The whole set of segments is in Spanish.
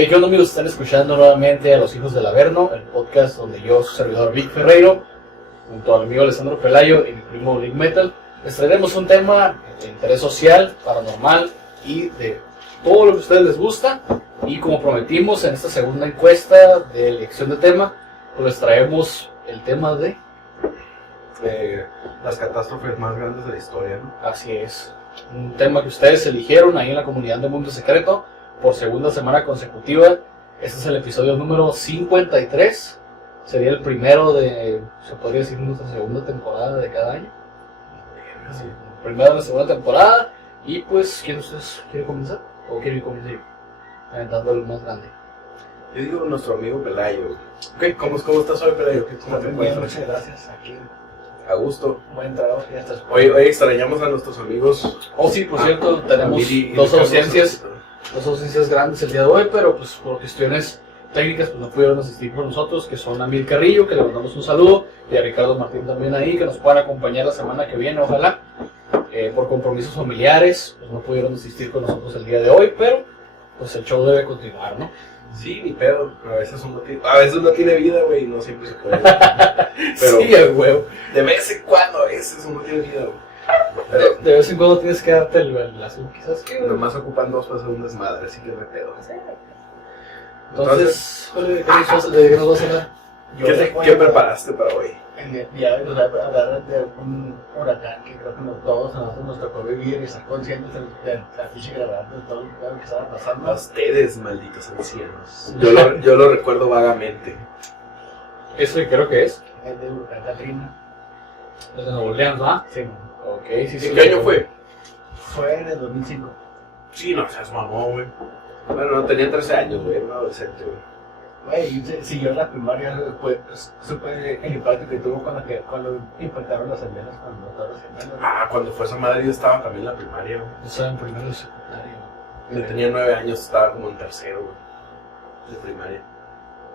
Hey, ¿qué onda, amigos? Están escuchando nuevamente a Los Hijos del Averno, el podcast donde yo, su servidor Vic Ferreiro, junto a mi amigo Alessandro Pelayo y mi primo Lick Metal, les traeremos un tema de interés social, paranormal y de todo lo que a ustedes les gusta. Y como prometimos en esta segunda encuesta de elección de tema, pues les traemos el tema de las catástrofes más grandes de la historia, ¿no? Así es, un tema que ustedes eligieron ahí en la comunidad de Mundo Secreto por segunda semana consecutiva. Este es el episodio número 53. Sería el primero de, se podría decir, nuestra segunda temporada de cada año. Sí, primero de la segunda temporada. Y pues, ¿quién de ustedes quiere comenzar? ¿O quiere que comience yo? Aventando el más grande. Yo digo nuestro amigo Pelayo. Okay, ¿cómo estás hoy, Pelayo? ¿Cómo te encuentras? Muchas gracias, aquí. A gusto. Buen trabajo, ya estás. Hoy extrañamos a nuestros amigos. Oh, sí, por cierto, tenemos Billy y dos Ricardo. ausencias grandes el día de hoy, pero pues por cuestiones técnicas pues no pudieron asistir con nosotros, que son a Mil Carrillo, que le mandamos un saludo, y a Ricardo Martín también ahí, que nos puedan acompañar la semana que viene, ojalá. Por compromisos familiares, pues no pudieron asistir con nosotros el día de hoy, pero pues el show debe continuar, ¿no? Sí, ni pedo. A veces uno tiene vida, güey, y no siempre se puede. Pero Sí, el huevo. de vez en cuando, a veces uno tiene vida, güey. Pero De vez en cuando tienes que darte el azul, quizás que... nomás ocupan dos para hacer un desmadre, así que no hay pedo. Entonces, ¿de qué nos vas a hablar? ¿Qué preparaste para hoy? En el día de hoy nos va a hablar de un huracán que creo que todos a nosotros nos tocó vivir y estar conscientes de la ficha grabando de todo lo que estaba pasando. A ustedes, malditos ancianos. Yo lo recuerdo vagamente. Eso creo que es. El de huracán Katrina. Es de Nuevo Orleans, ¿va? Sí, Ok, sí, sí. ¿En qué año fue? fue en el 2005. Sí, no seas mamón, güey. Bueno, no, tenía 13 años, güey, era un adolescente, güey. Güey, si yo en la primaria supe el impacto que tuvo cuando impactaron las aldeas, cuando todos los gemelos. Cuando fue esa madre yo estaba también en la primaria, güey. Yo estaba en primero de secundaria. Yo tenía 9 años, estaba como en tercero, güey, de primaria.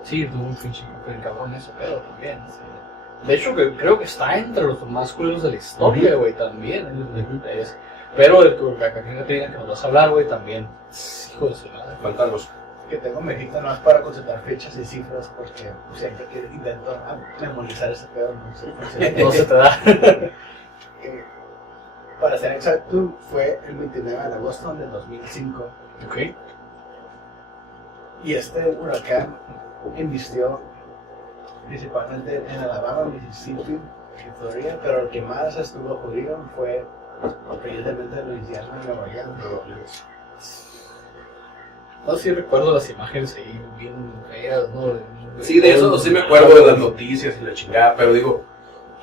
Sí, tuvo un pinche cabrón eso, pero también. Sí. De hecho, creo que está entre los más culeros de la historia, güey, también. Pero el huracán que nos vas a hablar, güey, también. Hijo de su madre. Cuéntanos. Que tengo México no es para consultar fechas y cifras porque siempre que intento memorizar ese pedo No se te da. Para ser exacto, fue el 29 de agosto del 2005 Ok. y este huracán embistió principalmente en Alabama, Mississippi y Florida, pero el que más estuvo jodido fue precisamente Luisiana y Nueva Orleans. No, sí recuerdo las imágenes ahí bien feas, ¿no? Sí, de eso sí me acuerdo de las noticias y la chingada, pero digo,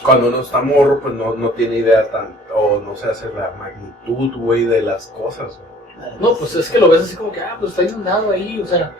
cuando uno está morro, pues no tiene idea o no se hace la magnitud, güey, de las cosas, güey. No, pues es que lo ves así como que, pues está inundado ahí, o sea,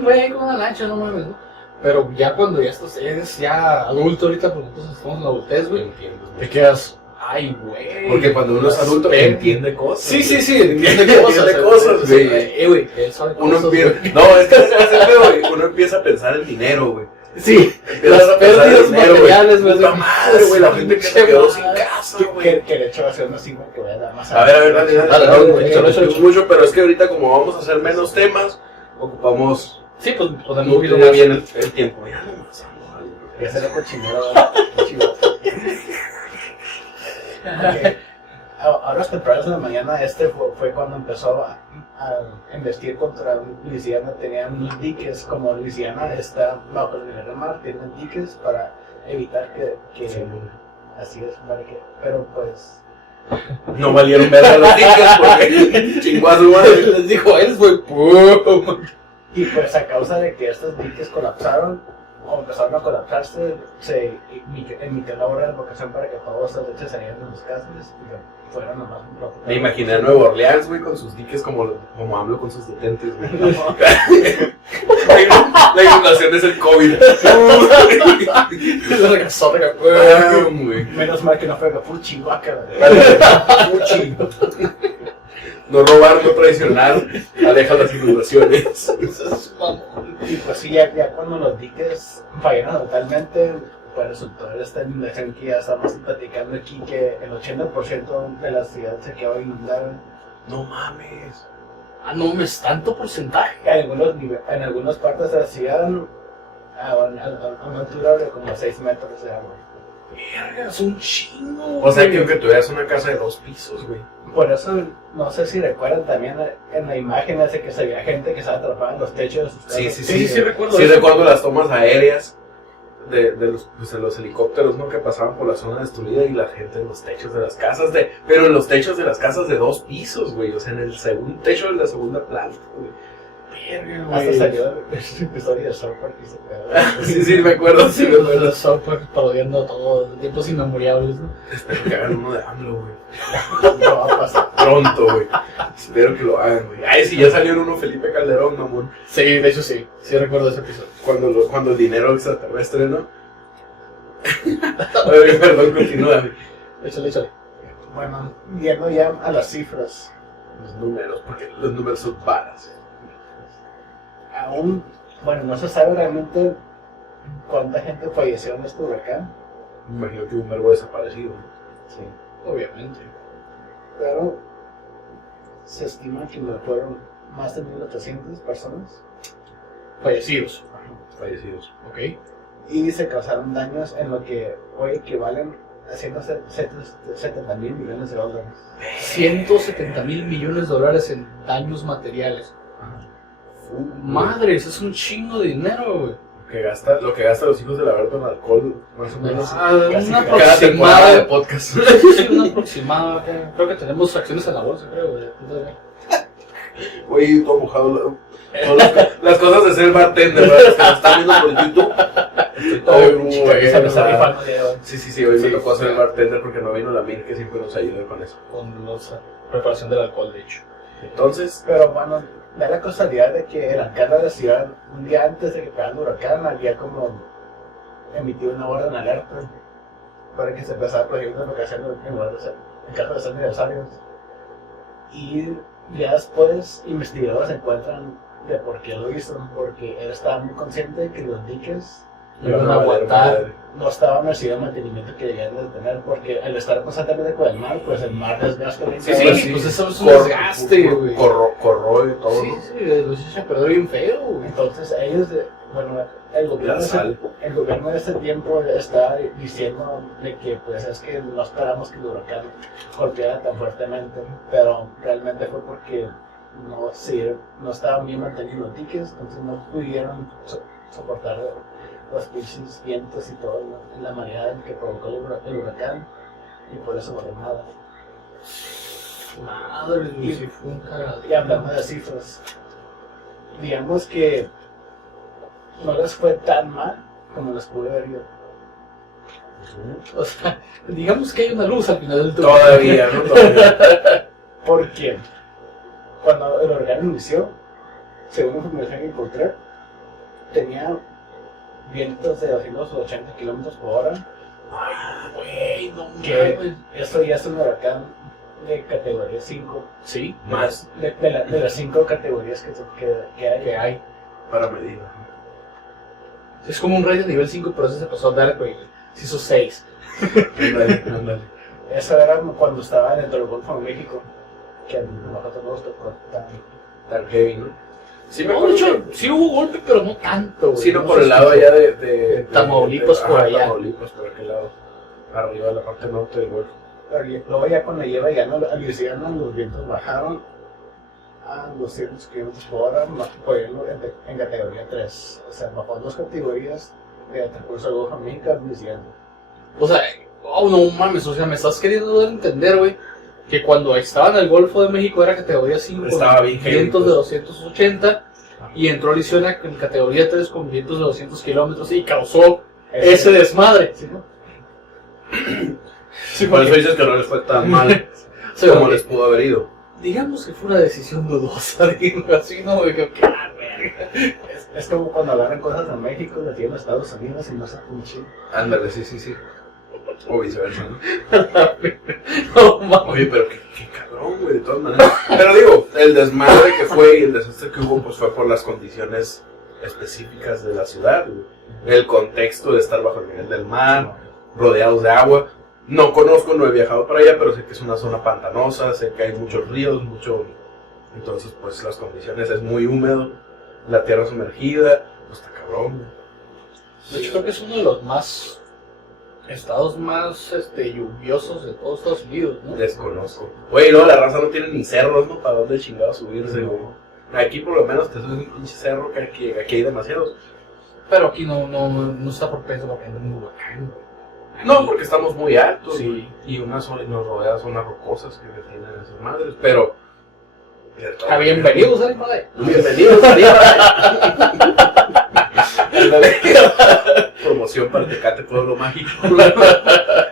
güey, con una lancha, no mames, ¿no? Pero ya cuando eres ya adulto ahorita, porque nosotros estamos en la adultez, güey, Entiendo, te quedas, ay, güey. porque cuando uno es adulto entiende cosas. Sí, güey. entiende cosas. Entiende cosas, güey. güey. Güey, él sabe Uno cosas, empieza, güey. no, es que es el pedo, güey. Uno empieza a pensar en dinero, güey. Sí, Empiezas las a pensar en pérdidas dinero, güey. materiales, güey. Puta madre, güey, la gente que se quedó sin casa, güey. Que de hecho va a ser una sigla que voy a dar más A ver, dale, Dale, no, échalo. mucho, pero es que ahorita como vamos a hacer menos temas, ocupamos Sí, pues podemos un poquito ya más. bien el tiempo. Ya nomás. Que hacer cochinero. Ahora tempranas de la mañana fue cuando empezó a investir contra Luisiana. Tenían unos diques, como Luisiana está bajo el nivel del mar, tienen diques para evitar que así es, para que, pero pues No valieron verga los diques porque chingó a su madre. Les dijo él, fue ¡pum! y pues a causa de que estos diques colapsaron o empezaron a colapsarse, se emitió la hora de vocación para que todos los leches salieran de sus casas y fueran nomás un poco. Me imaginé a Nueva Orleans, güey, con sus diques como hablo con sus detentes, güey. La inundación es el COVID. La regazota, Güey. Menos mal que no fue Fuchi, guácala. Fuchi. No robar, no traicionar, aleja las inundaciones. Y pues sí, ya cuando los diques fallaron totalmente, pues resultó esta inundación que ya estamos platicando aquí, que el 80% de la ciudad se quedó inundada. No mames. Ah, no, es tanto porcentaje. En algunas partes se hacían a una altura de como 6 metros de agua. Verga, es un chingo. O sea, que güey. aunque tuvieras una casa de 2 pisos, güey. Por eso, no sé si recuerdan también en la imagen ese que se veía gente que estaba atrapada en los techos de sus casas. Sí, recuerdo. Sí eso. recuerdo las tomas aéreas de los helicópteros, ¿no? Que pasaban por la zona destruida y la gente en los techos de las casas pero en los techos de las casas de 2 pisos, güey. O sea, en el segundo techo de la segunda planta, güey. Verga, güey. Hasta salió el episodio de South Park y se pegó. Sí, me acuerdo, sí me acuerdo. Los software parodiando todo, tiempos inmemorables, ¿no? Espero que hagan uno de AMLO, güey. No va a pasar. Pronto, güey. Espero que lo hagan, güey. Ay, sí, ya salió en uno Felipe Calderón, mamón. Sí, de hecho sí recuerdo ese episodio. Cuando el dinero extraterrestre, ¿no? Oye, perdón, continúa. Échale. Bueno, yendo ya a las cifras. Los números, porque los números son balas. Aún, bueno, no se sabe realmente cuánta gente falleció en este huracán. Me imagino que hubo un verbo desaparecido. Sí. Obviamente. Pero se estima que fueron más de 1.800 personas. Fallecidos. Fallecidos. Ok. Y se causaron daños en lo que hoy equivalen a 170 mil millones de dólares. 170,000 millones de dólares en daños materiales. Madres, es un chingo de dinero, güey. Lo que gasta los hijos del Alberto en alcohol, más o menos. Casi Una Cada temporada de aproximada. podcast. Sí, una aproximada. Creo que tenemos acciones en la bolsa, creo, güey. Güey, todo mojado. Todas las cosas de ser bartender, ¿verdad? Los que nos están viendo por YouTube. Estoy todo Ay, pinche güey, cagado, Se me está ¿verdad? rifando el día de hoy. Sí, hoy me Sí, tocó hacer el sí. bartender porque no vino la Mir, que siempre nos ayuda con eso. Con la preparación del alcohol, de hecho. Entonces, Pero bueno, da la casualidad de que el alcalde de la ciudad, un día antes de que pegara el huracán, había como emitido una orden de alerta para que se empezara a prohibir las vacaciones en caso de ser aniversarios. Y ya después, investigadores encuentran de por qué lo hizo, porque él estaba muy consciente de que los diques Iban iban a a valer aguantar. madre. no estaban recibiendo el mantenimiento que debían de tener, porque al estar constantemente con el mar, pues el mar desgasta bien. Sí, cabrón. pues eso es un desgaste, güey. Corroe y todo, Sí, ¿no? sí, los echa a perder bien feo, güey. Entonces ellos, bueno, el La sal. gobierno de ese tiempo está diciendo de que pues es que no esperamos que el huracán golpeara tan fuertemente, pero realmente fue porque no estaban bien mantenidos los diques, entonces no pudieron soportar los pinches vientos y todo en la manera en que provocó el huracán, y por eso valió nada. Madre, güey, sí fue un cagadero. Y hablando de cifras, digamos que no les fue tan mal como les pudo haber ido. O sea, digamos que hay una luz al final del túnel. Todavía, ¿no? Todavía. Porque cuando el huracán inició, según la información que encontré, tenía vientos de 280 kilómetros por hora. Güey, no Que mames. eso ya es un huracán de categoría 5. Sí, Más De las 5 categorías que hay. que hay. para medir. Es como un rayo de nivel 5, pero ese se pasó a dar, güey. Se hizo 6. Ándale. Eso era cuando estaba dentro del Golfo de México, que a nosotros no nos tocó Tan heavy, ¿no? Sí, me No, de acuerdo hecho, que- sí hubo golpe, pero no tanto, güey. Sí, no, No por se el lado escuchó. allá de Tamaulipas, por allá. Tamaulipas, por aquel lado. Arriba de la parte norte del Golfo. Pero luego ya cuando lleva ya a Luisiana, los vientos bajaron a 200 kilómetros por hora, poniendo en categoría 3. O sea, bajó 2 categorías de transcurso del Golfo de México a Luisiana. O sea, oh, no mames, o sea, me estás queriendo dar a entender, güey, que cuando estaba en el Golfo de México era categoría 5 Estaba con bien heavy, vientos pues. de 280 y entró a Luisiana en categoría 3 con vientos de 200 kilómetros y causó ese desmadre. ¿Sí, no? Sí, Por eso porque- dices que no les fue tan mal o sea, como porque les pudo haber ido. digamos que fue una decisión dudosa, digo así, ¿no? Güey, que ah, verga. Es como cuando agarran cosas de México, las llevan a Estados Unidos y no se pinche. Ándale, sí. O viceversa, ¿no? No mames. Oye, pero qué cabrón, güey, de todas maneras. Pero digo, el desmadre que fue y el desastre que hubo, pues fue por las condiciones específicas de la ciudad, güey. El contexto de estar bajo el nivel del mar, rodeados de agua. No conozco, no he viajado para allá, pero sé que es una zona pantanosa, sé que hay muchos ríos, Entonces, pues las condiciones es muy húmedo, la tierra sumergida, pues está cabrón, güey. De hecho, creo que es uno de los estados más lluviosos de todos Estados Unidos, ¿no? Desconozco. Güey, no, la raza no tiene ni cerros, ¿no? ¿Para dónde chingado subirse, güey? Aquí por lo menos te subes un pinche cerro que aquí hay demasiados. Pero aquí no está propenso para prender un huracán, güey. No, porque estamos muy altos, Sí. güey. Y nos rodea zonas rocosas que tienen esas madres, pero... Bienvenidos, animales. Bienvenidos, arriba. Promoción para Tecate, pueblo mágico.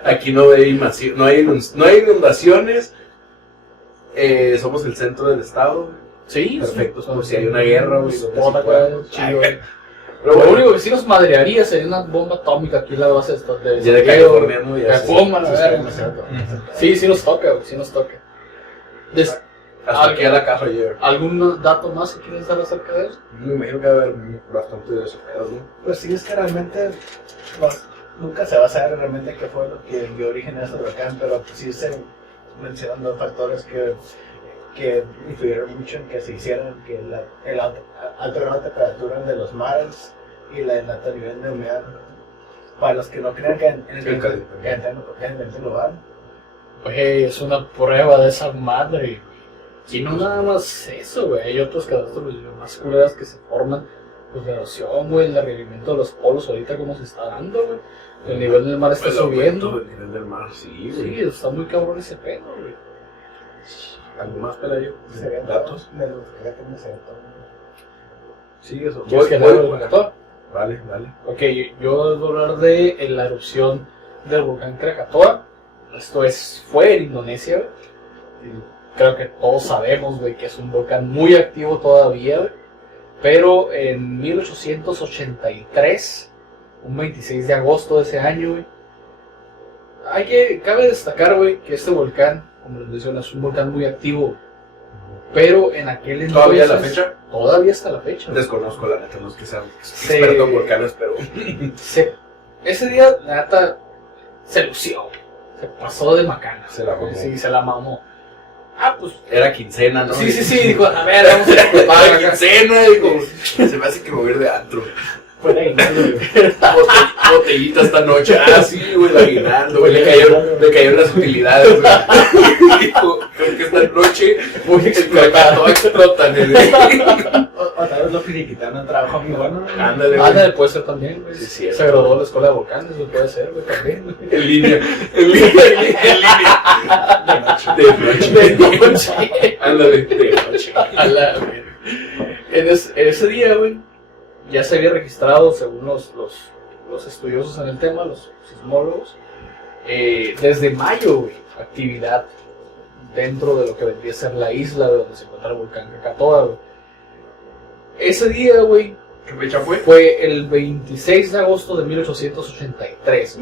Aquí no hay inundaciones. Somos el centro del estado. Sí, Perfectos por si hay una guerra, güey. Chido, güey. Pero Lo bueno, único que sí nos madrearía sería una bomba atómica aquí en la base de ya de California, ¿no? Ya De pum, a la verga. sí. Sí nos toca, güey, sí nos toca. Hasta aquí a la casa llega. ¿Algún dato más que quieres dar acerca de eso? Me imagino que va a haber bastante de esos pedos, ¿no? Pues sí, es que realmente nunca se va a saber realmente qué fue lo que dio origen a ese huracán, pero pues sí se mencionan dos factores que influyeron mucho en que se hicieran, que el alto grado de temperatura de los mares y el alto nivel de humedad. Para los que no crean que en el calentamiento global. Oye, es una prueba de esa madre. Y no nada más eso, güey. Hay otros catástrofes más culeras que se forman. Pues la erosión, güey, el derretimiento de los polos ahorita como se está dando, güey. El nivel del mar está subiendo. El nivel del mar, sí, güey. Sí, está muy cabrón ese pedo, güey. ¿Algo más, Pelayo? Serían ¿Datos? de los que me sé todo. Sí, eso. ¿Quieres que le haga el dato? Vale. Ok, yo voy a hablar de la erupción del volcán Krakatoa. Esto fue en Indonesia, güey. Creo que todos sabemos, güey, que es un volcán muy activo todavía, güey. Pero en 1883, un 26 de agosto de ese año, güey, cabe destacar, güey, que este volcán, como les mencioné, es un volcán muy activo. Pero en aquel entonces... ¿Todavía la fecha? Todavía hasta la fecha. Desconozco, la neta, no es que sea experto en volcanes, pero... Ese día, la neta, se lució, güey. Se pasó de macana. Se la mamó. Sí, se la mamó. Pues... Era quincena, ¿no? Sí, dijo, a ver, vamos a ocupar Era quincena, dijo, se me hace que me voy a ir de antro. Fue el aguinaldo, güey. Botellita esta noche. Ah, sí, güey, el aguinaldo, güey. Le cayeron las utilidades, güey. Dijo, creo que esta noche Voy a el Krakatoa explota, nene. O tal vez lo finiquitaron en trabajo muy bueno. Ándale, güey. Puede ser también, güey. Sí, sí, Se graduó de la escuela de volcanes, güey, puede ser, güey, también, güey. En línea. De noche. Ándale, de noche. A la verga. En ese día, güey, ya se había registrado, según los estudiosos en el tema, los sismólogos, desde mayo, güey, actividad dentro de lo que vendría a ser la isla donde se encuentra el volcán Krakatoa, güey. Ese día, güey, ¿Qué fecha fue? fue el 26 de agosto de 1883.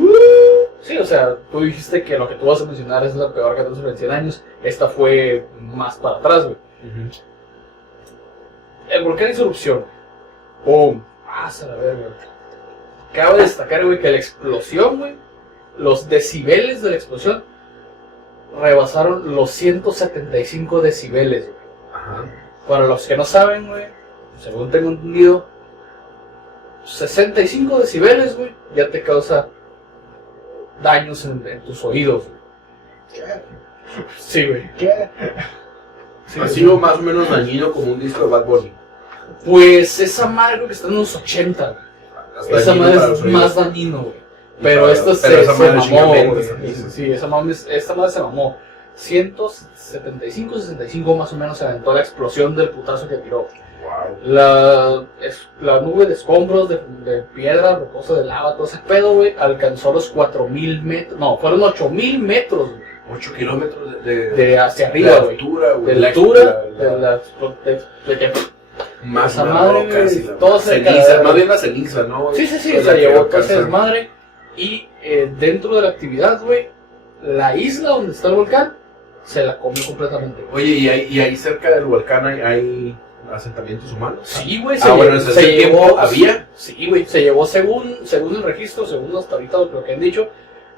Sí, o sea, tú dijiste que lo que tú vas a mencionar es la peor catástrofe en 100 años. Esta fue más para atrás, güey. El volcán hizo erupción. ¡Pum! ¡Pasa la verga! Cabe destacar, güey, que la explosión, güey, los decibeles de la explosión rebasaron los 175 decibeles, güey. Ajá. Para los que no saben, güey, según tengo entendido, 65 decibeles, güey, ya te causa daños en tus oídos, güey. ¿Qué? Sí, güey. ¿Qué? Sí, Ha sí. sido más o menos dañino como un disco de Bad Bunny. Pues esa madre creo que está en los 80, güey. Esa madre es más dañino, güey. Pero esta se mamó, güey. Sí, esta madre se mamó. 175, 65 más o menos se aventó la explosión del putazo que tiró. Wow. La nube de escombros, de piedra, rocosa, de lava, todo ese pedo, güey, alcanzó los 4.000 metros. No, fueron 8.000 metros, güey. 8 kilómetros De hacia arriba, de güey. altura, güey. De la altura, de Más esa una madre, roca, así, güey, todo cerca ceniza, de- más bien la ceniza, ¿no? Sí, se Es la que llevó todo ese alcanza. desmadre. Y dentro de la actividad, güey, la isla donde está el volcán se la comió completamente, güey. Oye, y ahí cerca del volcán hay asentamientos humanos. Sí, güey, Bueno, en ese tiempo había. Sí, güey, se llevó según el registro, según hasta ahorita lo que han dicho,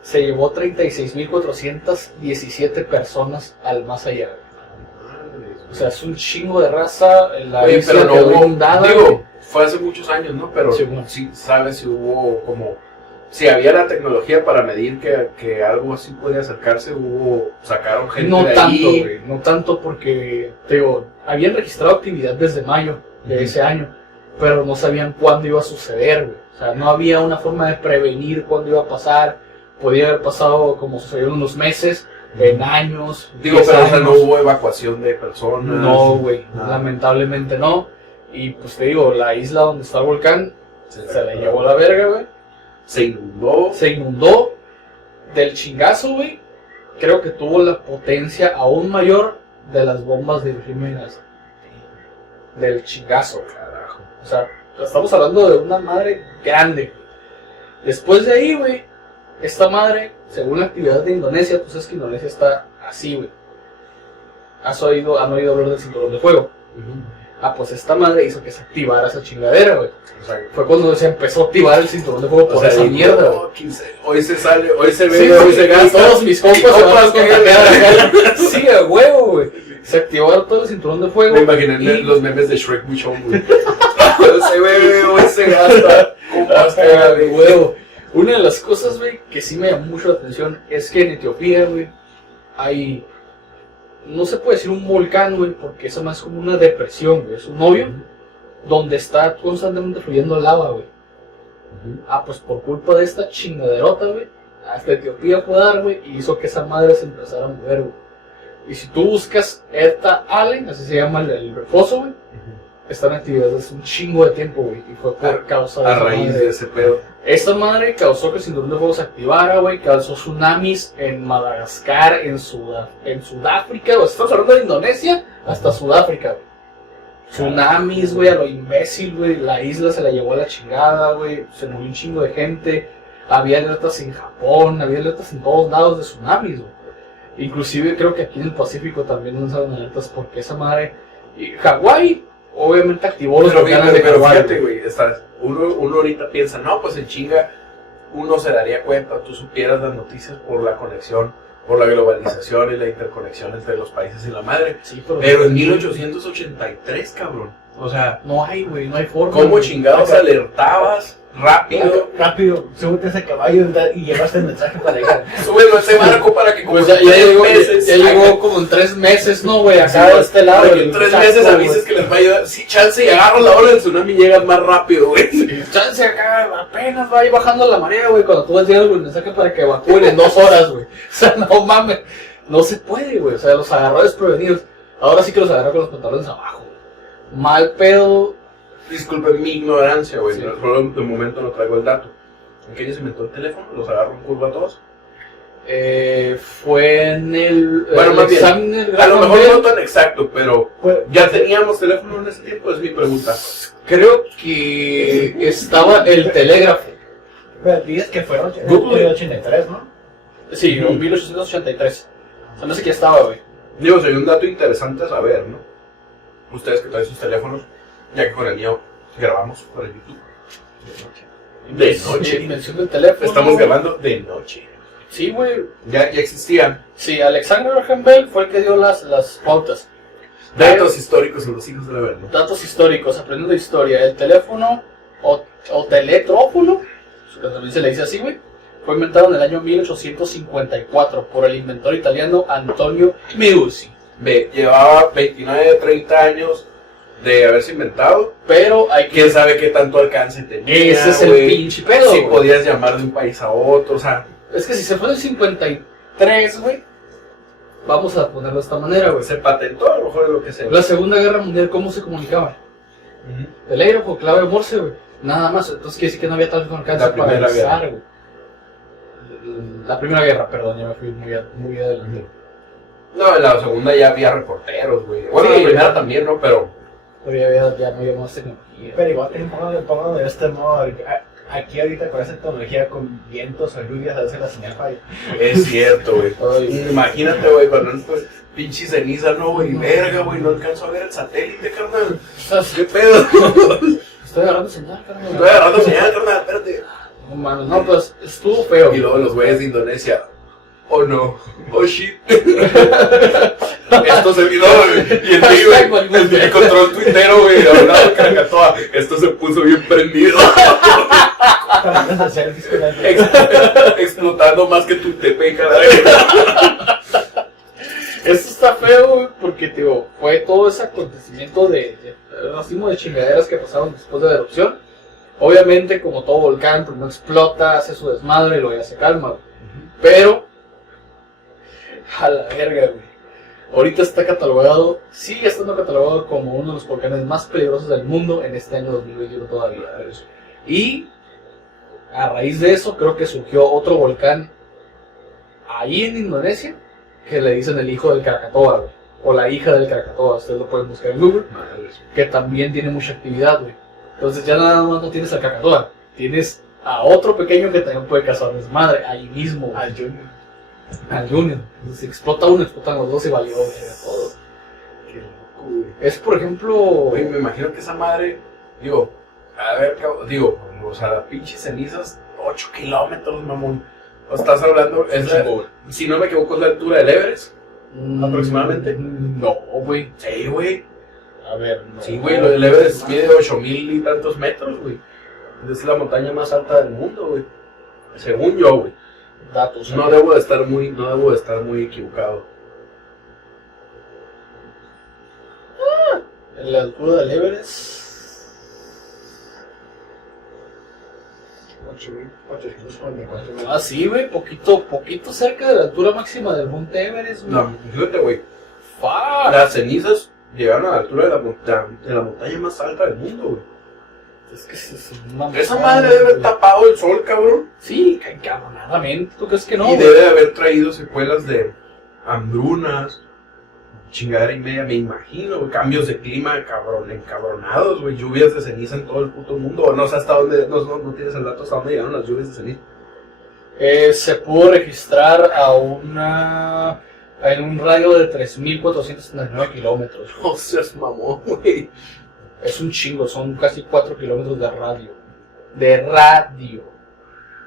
se llevó 36.417 personas al más allá. O sea, es un chingo de raza. La Oye, isla pero no quedó hubo, inundada, digo, güey. fue hace muchos años, ¿no? Pero Sí, bueno. sí sabes si hubo como, si había la tecnología para medir que algo así podía acercarse, sacaron gente No de tanto, ahí. güey. No tanto porque, te digo, habían registrado actividad desde mayo de ese año, pero no sabían cuándo iba a suceder, güey. O sea, no había una forma de prevenir cuándo iba a pasar. Podía haber pasado como sucedió en unos meses, en años. Digo, 10 pero o sea, años. no hubo evacuación de personas. No, güey, nada. lamentablemente no. Y pues te digo, la isla donde está el volcán Se se la llevó a la verga, güey. Se inundó. Se inundó del chingazo, güey. Creo que tuvo la potencia aún mayor de las bombas de Hiroshima y Nagasaki. Del chingazo, Carajo. o sea, estamos hablando de una madre grande. Después de ahí, güey, esta madre, según la actividad de Indonesia, tú sabes que Indonesia está así, güey. Han oído hablar del cinturón de fuego. Ah, pues esta madre hizo que se activara esa chingadera, güey. O sea, Fue cuando se empezó a activar el cinturón de fuego por o sea, esa digo, mierda, güey. "Oh, 15, hoy se sale, hoy se ve, Sí, hoy sí, se y gasta. todos mis compas se van a compas contagiar acá. Sí, a huevo, güey. Se activó todo el cinturón de fuego. Me imaginé y- los memes de Shrek Buchón, güey. Se ve, hoy se gasta. Compas, Ah, cágale. huevo. Una de las cosas, güey, que sí me llamó mucho la atención es que en Etiopía, güey, hay, no se puede decir un volcán, güey, porque eso más es como una depresión, güey, es un hoyo donde está constantemente fluyendo lava, güey. Ah, pues por culpa de esta chingaderota, güey, hasta Etiopía fue a dar, güey, y hizo que esa madre se empezara a mover, güey. Y si tú buscas Eta Allen, así se llama el reposo, güey, está en actividad desde un chingo de tiempo, güey, y fue por causa de A esa raíz madre. de ese pedo. Esta madre causó que el cinturón de fuego se activara, güey, causó tsunamis en Madagascar, en Sudáfrica, o sea, estamos hablando de Indonesia hasta Sudáfrica, güey. Tsunamis, güey, a lo imbécil, güey, la isla se la llevó a la chingada, güey, se murió un chingo de gente, había alertas en Japón, había alertas en todos lados de tsunamis, güey. Inclusive creo que aquí en el Pacífico también lanzaron alertas porque esa madre... Y Hawái, obviamente activó los Pero volcanes de pero Hawái, fíjate, güey. güey, uno ahorita piensa, no, pues en chinga, uno se daría cuenta, tú supieras las noticias por la conexión, por la globalización y la interconexión entre los países y la madre. Sí, Pero en 1883, cabrón. O sea, no hay, güey, no hay forma. ¿cómo güey. chingados alertabas rápido? Rápido, súbete a ese caballo y llevaste el mensaje para llegar. Súbelo a ese barco para que como Pues en ya 3 llegó, meses. ya llegó como en 3 meses, ¿no, güey? Sí, Acá de güey, este lado. para que en el 3 chaco, meses güey. avises que les va a ayudar. Sí, chance y agarran la hora del tsunami y llegan más rápido, güey. Y chance acá, apenas va ahí bajando la marea, güey. Cuando tú vas llegando el mensaje para que evacúen en 2 horas, güey. O sea, no mames. No se puede, güey. O sea, los agarró desprevenidos. Ahora sí que los agarró con los pantalones abajo, güey. Mal pedo. Disculpen mi ignorancia, güey. Sí. Solo de momento no traigo el dato. ¿En qué año se inventó el teléfono? ¿Los agarró en curva a todos? Fue en el. Bueno, el más bien, examen del A lo Graham mejor Bell. no tan exacto, pero Pues, ¿ya teníamos teléfono en ese tiempo? Es mi pregunta. Creo que estaba el telégrafo. pues, dices que fue en Google. el 83, ¿no? Sí, en 1883. O sea, no sé qué estaba, güey. Digo, sería un dato interesante a saber, ¿no? Ustedes que traen sus teléfonos, ya que con el mío grabamos para YouTube. De noche. Mención del teléfono. Estamos grabando de noche. Sí, güey. Ya existían Sí, Alexander Graham Bell fue el que dio las pautas. datos históricos de los hijos del Averno. Datos históricos, aprendiendo historia. El teléfono o teletrófono, que también se le dice así, güey, fue inventado en el año 1854 por el inventor italiano Antonio Meucci. Llevaba 29, 30 años de haberse inventado. Pero hay que... ¿Quién sabe qué tanto alcance tenía? Ese es el güey? pinche pedo, Si güey. podías llamar de un país a otro, o sea, Es que si se fue en el 53, güey, vamos a ponerlo de esta manera, güey. se patentó a lo mejor es lo que sea. La Segunda Guerra Mundial, ¿cómo se comunicaban? Telégrafo, clave Morse, güey. Nada más. Entonces quiere decir que no había tanto alcance La para Primera avisar, Guerra. güey. La Primera Guerra, perdón, ya me fui muy adelante. No, en la segunda ya había reporteros, güey. Bueno, Sí. la primera también, ¿no? Pero Pero ya no había más tecnología. Pero igual pongan de este modo. Aquí ahorita con esa tecnología con vientos o lluvias a veces la señal falla. es cierto, güey. Ay, Imagínate, güey, cuando pues, pinche ceniza, ¿no, güey? Verga, güey, no alcanzo a ver el satélite, carnal. ¿Qué pedo? estoy agarrando señal, carnal. Estoy agarrando señal, carnal, espérate. No, mames, no, pues estuvo feo. Y luego los güeyes de Indonesia. Oh no, oh shit. Esto se vino, güey. Y Y el Billy encontró el tuitero, güey, hablando de Krakatoa. Esto se puso bien prendido. Explotando más que tu tepe cada vez. Esto está feo, güey, porque, tío, fue todo ese acontecimiento de racimo de chingaderas que pasaron después de la erupción. Obviamente, como todo volcán, primero explota, hace su desmadre y luego ya se calma, güey. Pero, a la verga, güey. Ahorita está catalogado, sigue estando catalogado como uno de los volcanes más peligrosos del mundo en este año 2021 todavía. Y, a raíz de eso, creo que surgió otro volcán ahí en Indonesia, que le dicen el hijo del Krakatoa, güey, o la hija del Krakatoa, ustedes lo pueden buscar en Google, que también tiene mucha actividad, güey. Entonces ya nada más no tienes al Krakatoa, tienes a otro pequeño que también puede causar desmadre, ahí mismo, güey. Al Junior. Entonces si explota uno, explotan los dos y valió, güey, todo. Qué loco, güey. Es por ejemplo... Güey, me imagino que esa madre, digo, a ver, o sea, las pinches cenizas, 8 kilómetros, mamón. O estás hablando, si no me equivoco, es la altura del Everest, aproximadamente. No, güey. Sí, güey. A ver, no. Sí, güey, el Everest mide 8,000 y tantos metros, güey. Es la montaña más alta del mundo, güey. Según yo, güey. Datos. No debo de estar muy equivocado. En la altura del Everest... 8,844 metros. Ah, sí, güey, poquito cerca de la altura máxima del Monte Everest, güey. No, fíjate, güey. Fuck. Las cenizas llegaron a la altura de la montaña más alta del mundo, güey. Es que es una Esa madre debe haber tapado el sol, cabrón. Sí, encabronadamente. ¿Tú crees que no? Y güey? debe de haber traído secuelas de hambrunas, chingadera y media, me imagino, güey. Cambios de clima encabronados, güey. Lluvias de ceniza en todo el puto mundo. O no sé hasta dónde, no tienes el dato hasta dónde llegaron las lluvias de ceniza. Se pudo registrar en un radio de 3.479 kilómetros. No seas mamón, güey. Es un chingo, son casi 4 kilómetros de radio. De radio.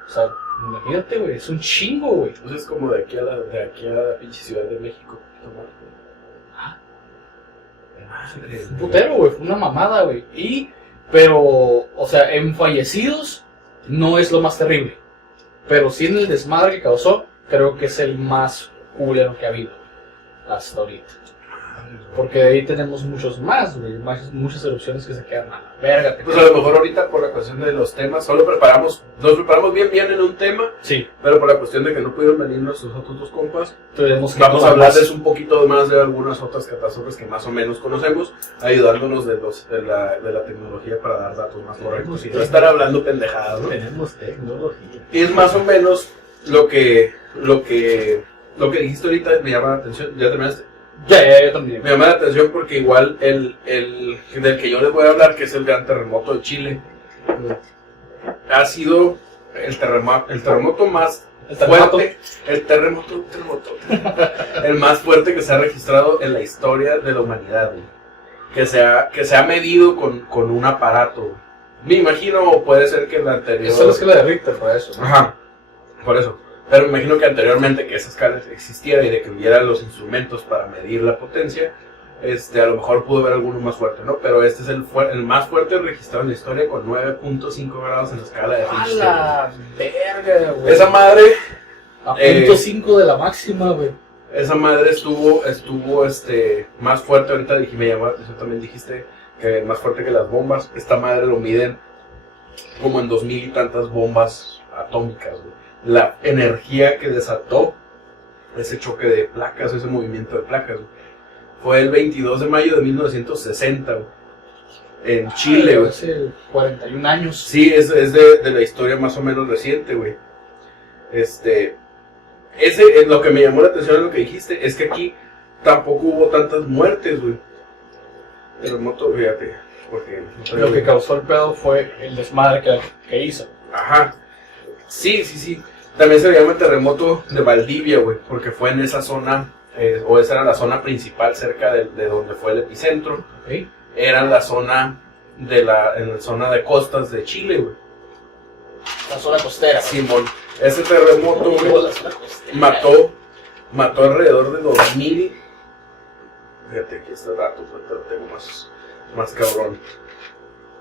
O sea, imagínate, güey, es un chingo, güey. Entonces es como de aquí a la pinche Ciudad de México. Es un putero, güey, fue una mamada, güey. Pero, o sea, en fallecidos no es lo más terrible. Pero sí en el desmadre que causó, creo que es el más culero que ha habido hasta ahorita. Porque de ahí tenemos muchos más, güey, muchas erupciones que se quedan a la verga. Pues a lo mejor ahorita por la cuestión de los temas, nos preparamos bien en un tema, Sí, pero por la cuestión de que no pudieron venir nuestros otros dos compas, tenemos que vamos a tomar hablarles un poquito más de algunas otras catástrofes que más o menos conocemos, ayudándonos de la tecnología para dar datos más correctos y no estar hablando pendejadas, ¿no? Tenemos tecnología. Y es más o menos lo que dijiste ahorita, me llama la atención. ¿Ya terminaste? Ya, yo también. Me llama la atención porque igual el del que yo les voy a hablar, que es el gran terremoto de Chile, ha sido el terremoto más fuerte, el más fuerte que se ha registrado en la historia de la humanidad, güey. Que se ha medido con un aparato, güey. Me imagino, puede ser que el anterior... Esa es la escala de Richter para eso, ¿no? Ajá, por eso. Pero me imagino que anteriormente que esa escala existiera y de que hubieran los instrumentos para medir la potencia, a lo mejor pudo haber alguno más fuerte, ¿no? Pero este es el más fuerte registrado en la historia con 9.5 grados en la escala de ¡A Richter. la verga, güey! Esa madre, A .5 de la máxima, güey. esa madre estuvo más fuerte. Ahorita tú también dijiste que más fuerte que las bombas. Esta madre lo miden como en 2000 y tantas bombas atómicas, güey. La energía que desató ese choque de placas, ese movimiento de placas, güey, fue el 22 de mayo de 1960, güey, en Chile, güey. Hace 41 años. Sí, es de la historia más o menos reciente, güey. Lo que me llamó la atención de lo que dijiste es que aquí tampoco hubo tantas muertes, güey. Terremoto, fíjate, porque Lo que causó el pedo fue el desmadre que hizo. Ajá. Sí. También se le llama el terremoto de Valdivia, güey, porque fue en esa zona, o esa era la zona principal cerca de donde fue el epicentro. ¿Okay? Era la zona en la zona de costas de Chile, güey. La zona costera. Simón, ese terremoto, güey, La zona costera. mató alrededor de 2,000 Fíjate que este rato lo tengo más cabrón.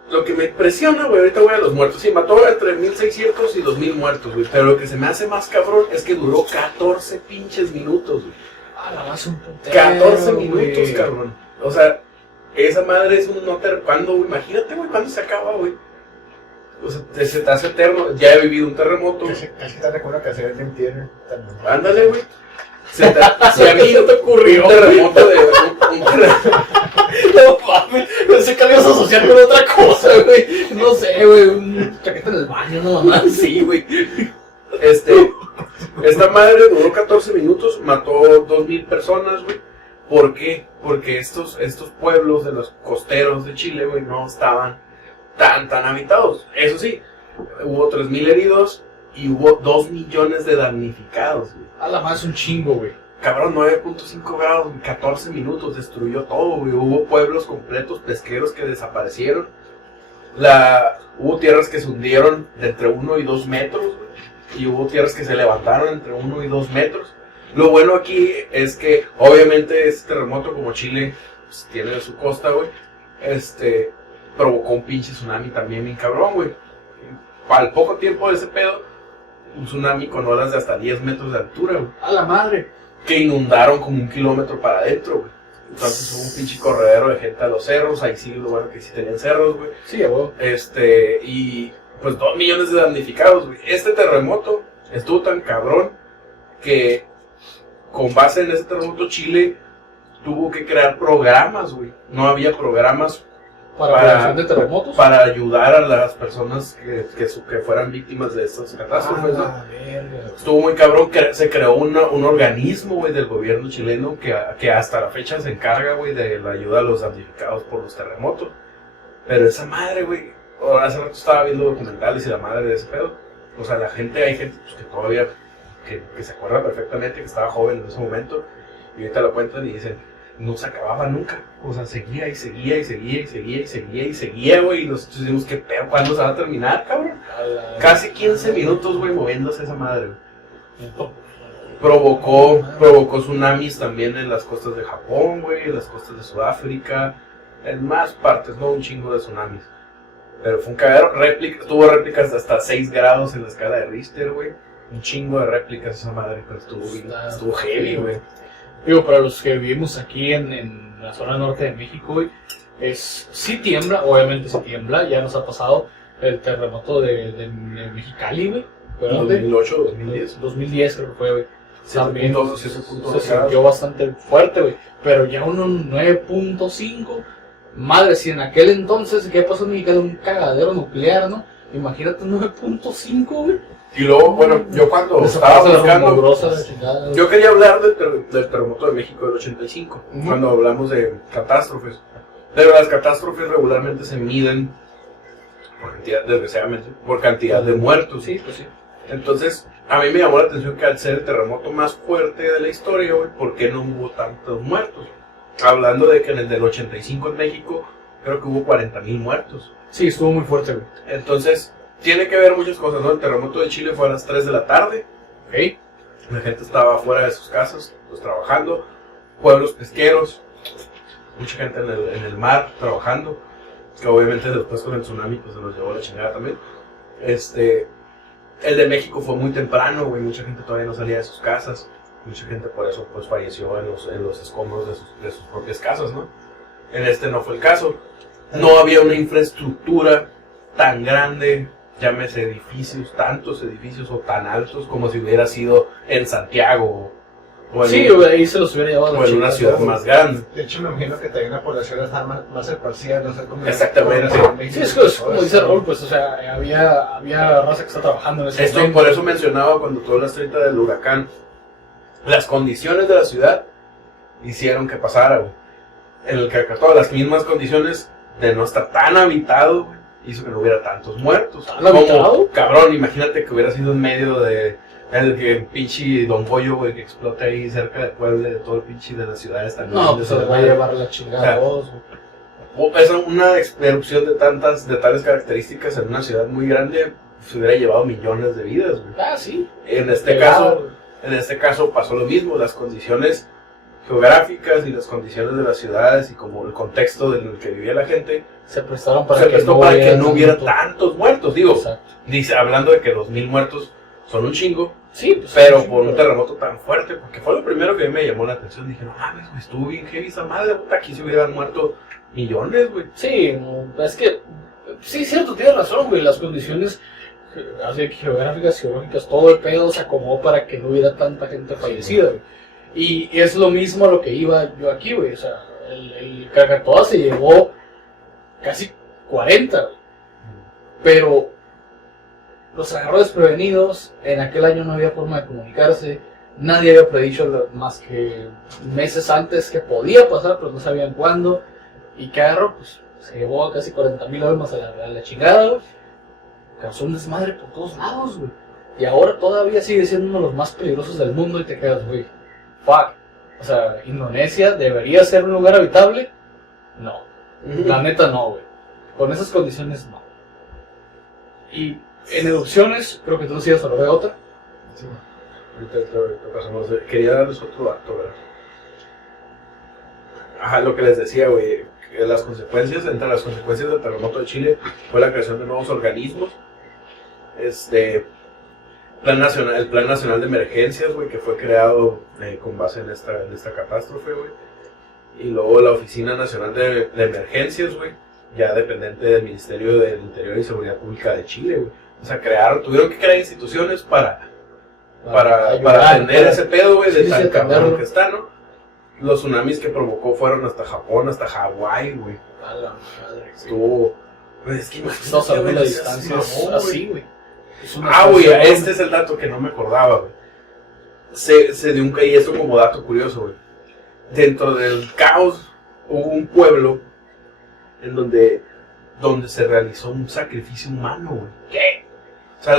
Lo que me impresiona, güey, ahorita voy a los muertos. Sí, mató entre 1600 y 2000 muertos, güey. Pero lo que se me hace más cabrón es que duró 14 pinches minutos, güey. Ah, la más un puntero, 14 minutos, güey. cabrón. O sea, esa madre es un noter. ¿Cuándo, güey? Imagínate, güey, ¿cuándo se acaba, güey? O sea, se te hace eterno. Ya he vivido un terremoto. Casi te recuerdo que hacer el entierro. Ándale, güey. Si a mí ¿Qué se te ocurrió, un terremoto de... No mames, pensé que lo ibas a asociar con otra cosa, güey. No sé, güey, un chaqueta en el baño, no mamá. Sí, güey. Esta madre duró 14 minutos, mató 2000 personas, güey. ¿Por qué? Porque estos pueblos de los costeros de Chile, güey, no estaban tan habitados. Eso sí, hubo 3000 heridos y hubo 2 millones de damnificados, güey. A la más un chingo, güey. Cabrón, 9.5 grados, 14 minutos, destruyó todo, güey. Hubo pueblos completos pesqueros que desaparecieron. Hubo tierras que se hundieron de entre 1 y 2 metros, güey. Y hubo tierras que se levantaron entre 1 y 2 metros. Lo bueno aquí es que, obviamente, este terremoto, como Chile pues, tiene su costa, güey, provocó un pinche tsunami también bien cabrón, güey. Al poco tiempo de ese pedo, un tsunami con olas de hasta 10 metros de altura, güey. A la madre. Que inundaron como 1 kilómetro para adentro, güey. Entonces hubo un pinche corredero de gente a los cerros. Ahí sí, lo bueno que sí tenían cerros, güey. Sí, güey. Y pues 2 millones de damnificados, güey. Este terremoto estuvo tan cabrón que con base en ese terremoto Chile tuvo que crear programas, güey. No había programas Para prevención de terremotos. para ayudar a las personas que fueran víctimas de estas catástrofes, ¿no? Verga. Estuvo muy cabrón, se creó un organismo, güey, del gobierno chileno que hasta la fecha se encarga, güey, de la ayuda a los damnificados por los terremotos. Pero esa madre, güey, hace rato estaba viendo documentales y la madre de ese pedo. O sea, hay gente pues, que todavía, que se acuerda perfectamente que estaba joven en ese momento, y ahorita lo cuentan y dicen, no se acababa nunca. O sea, seguía y seguía y seguía y seguía y seguía y seguía, güey, y nosotros decimos, ¿qué pedo? ¿Cuándo se va a terminar, cabrón? Casi 15 minutos, güey, moviéndose esa madre, güey. Provocó tsunamis también en las costas de Japón, güey, en las costas de Sudáfrica, en más partes, ¿no? Un chingo de tsunamis. Pero fue un cagadero. Tuvo réplicas de hasta 6 grados en la escala de Richter, güey. Un chingo de réplicas esa madre, pero estuvo heavy, güey. Digo, para los que vivimos aquí en la zona norte de México, güey, sí tiembla, obviamente sí tiembla, ya nos ha pasado el terremoto de Mexicali, güey. ¿Fue dónde? 2008, 2010. 2010 creo que fue, güey. También 7.2 se sintió bastante fuerte, güey. Pero ya uno 9.5, madre, si en aquel entonces, ¿qué pasó en Mexicali? Un cagadero nuclear, ¿no? Imagínate un 9.5, güey. Y luego, bueno, yo cuando estaba buscando, yo quería hablar del terremoto de México del 85, cuando hablamos de catástrofes. Pero las catástrofes regularmente se miden, por cantidad, desgraciadamente, por cantidad de muertos. Sí, pues sí. Entonces, a mí me llamó la atención que al ser el terremoto más fuerte de la historia, güey, ¿por qué no hubo tantos muertos? Hablando de que en el del 85 en México, creo que hubo 40,000 muertos. Sí, estuvo muy fuerte, güey. Entonces, tiene que ver muchas cosas, ¿no? El terremoto de Chile fue a las 3 de la tarde. Ok. La gente estaba fuera de sus casas, pues trabajando. Pueblos pesqueros. Mucha gente en el mar trabajando. Que obviamente después con el tsunami pues se los llevó a la chingada también. El de México fue muy temprano, güey. Mucha gente todavía no salía de sus casas. Mucha gente por eso pues falleció en los escombros de sus propias casas, ¿no? En este no fue el caso. No había una infraestructura tan grande, llámese edificios, tantos edificios o tan altos como si hubiera sido en Santiago o en, ahí se los hubiera llevado o en una ciudad más grande. De hecho, me imagino que también la población está más esparcida, no sé cómo. Exactamente. Sí, es como dice Raúl, pues, o sea, había raza que está trabajando en ese momento. Por eso mencionaba cuando tú hablaste ahorita del huracán, las condiciones de la ciudad hicieron que pasara, güey. En el que todas las mismas condiciones de no estar tan habitado, güey, hizo que no hubiera tantos muertos. ¿Tan habitado? Cabrón, imagínate que hubiera sido en medio de el que pinche Don Pollo, güey, que explote ahí cerca de Puebla, de todo el pinche de las ciudades también. No, pues se les va a llevar la chingada a todos, güey. Es una erupción de tales características en una ciudad muy grande, se hubiera llevado millones de vidas, güey. Ah, sí. En este caso pasó lo mismo, las condiciones geográficas y las condiciones de las ciudades y como el contexto en el que vivía la gente, Se prestaron para se prestó para que no hubiera tanto. tantos muertos. Digo, Exacto. dice, hablando de que 2000 muertos son un chingo, Sí, pues, pero sí, por un pero- terremoto tan fuerte, porque fue lo primero que a mí me llamó la atención. Dije, no mames, güey, estuvo bien heavy esa madre, puta, aquí se hubieran muerto millones, güey. Sí, no, es que, sí, cierto, tienes razón, güey, las condiciones así, geográficas, geológicas, todo el pedo se acomodó para que no hubiera tanta gente fallecida, güey. Y es lo mismo a lo que iba yo aquí, güey, o sea, el Krakatoa se llevó casi 40, güey, pero los agarró desprevenidos, en aquel año no había forma de comunicarse, nadie había predicho más que meses antes que podía pasar, pero no sabían cuándo. Y que agarró, pues se llevó a casi 40,000 almas a la chingada, güey. Causó un desmadre por todos lados, güey. Y ahora todavía sigue siendo uno de los más peligrosos del mundo y te quedas, güey. Fuck. O sea, Indonesia debería ser un lugar habitable. No. La neta no, güey. Con esas condiciones no. Y en erupciones, creo que tú decías hablar de otra. Sí. Ahorita pasamos. Quería darles otro dato, ¿verdad? Ajá, lo que les decía, güey. Entre las consecuencias del terremoto de Chile fue la creación de nuevos organismos. El Plan Nacional de Emergencias, güey, que fue creado con base en esta catástrofe, güey. Y luego la Oficina Nacional de Emergencias, güey, ya dependiente del Ministerio del Interior y Seguridad Pública de Chile, güey. O sea, tuvieron que crear instituciones para atender ese pedo, güey, de Sí, tan sí, cabrón atenderlo. que está, ¿no? Los tsunamis que provocó fueron hasta Japón, hasta Hawái, güey. A la madre. Estuvo... Pues es que imagínate, Estamos hablando de güey, seas distancias mamón, así, güey. Es una Ah, güey, distancia este es el dato que no me acordaba, güey. Se dio y esto como dato curioso, güey. Dentro del caos hubo un pueblo en donde se realizó un sacrificio humano, güey. ¿Qué? O sea,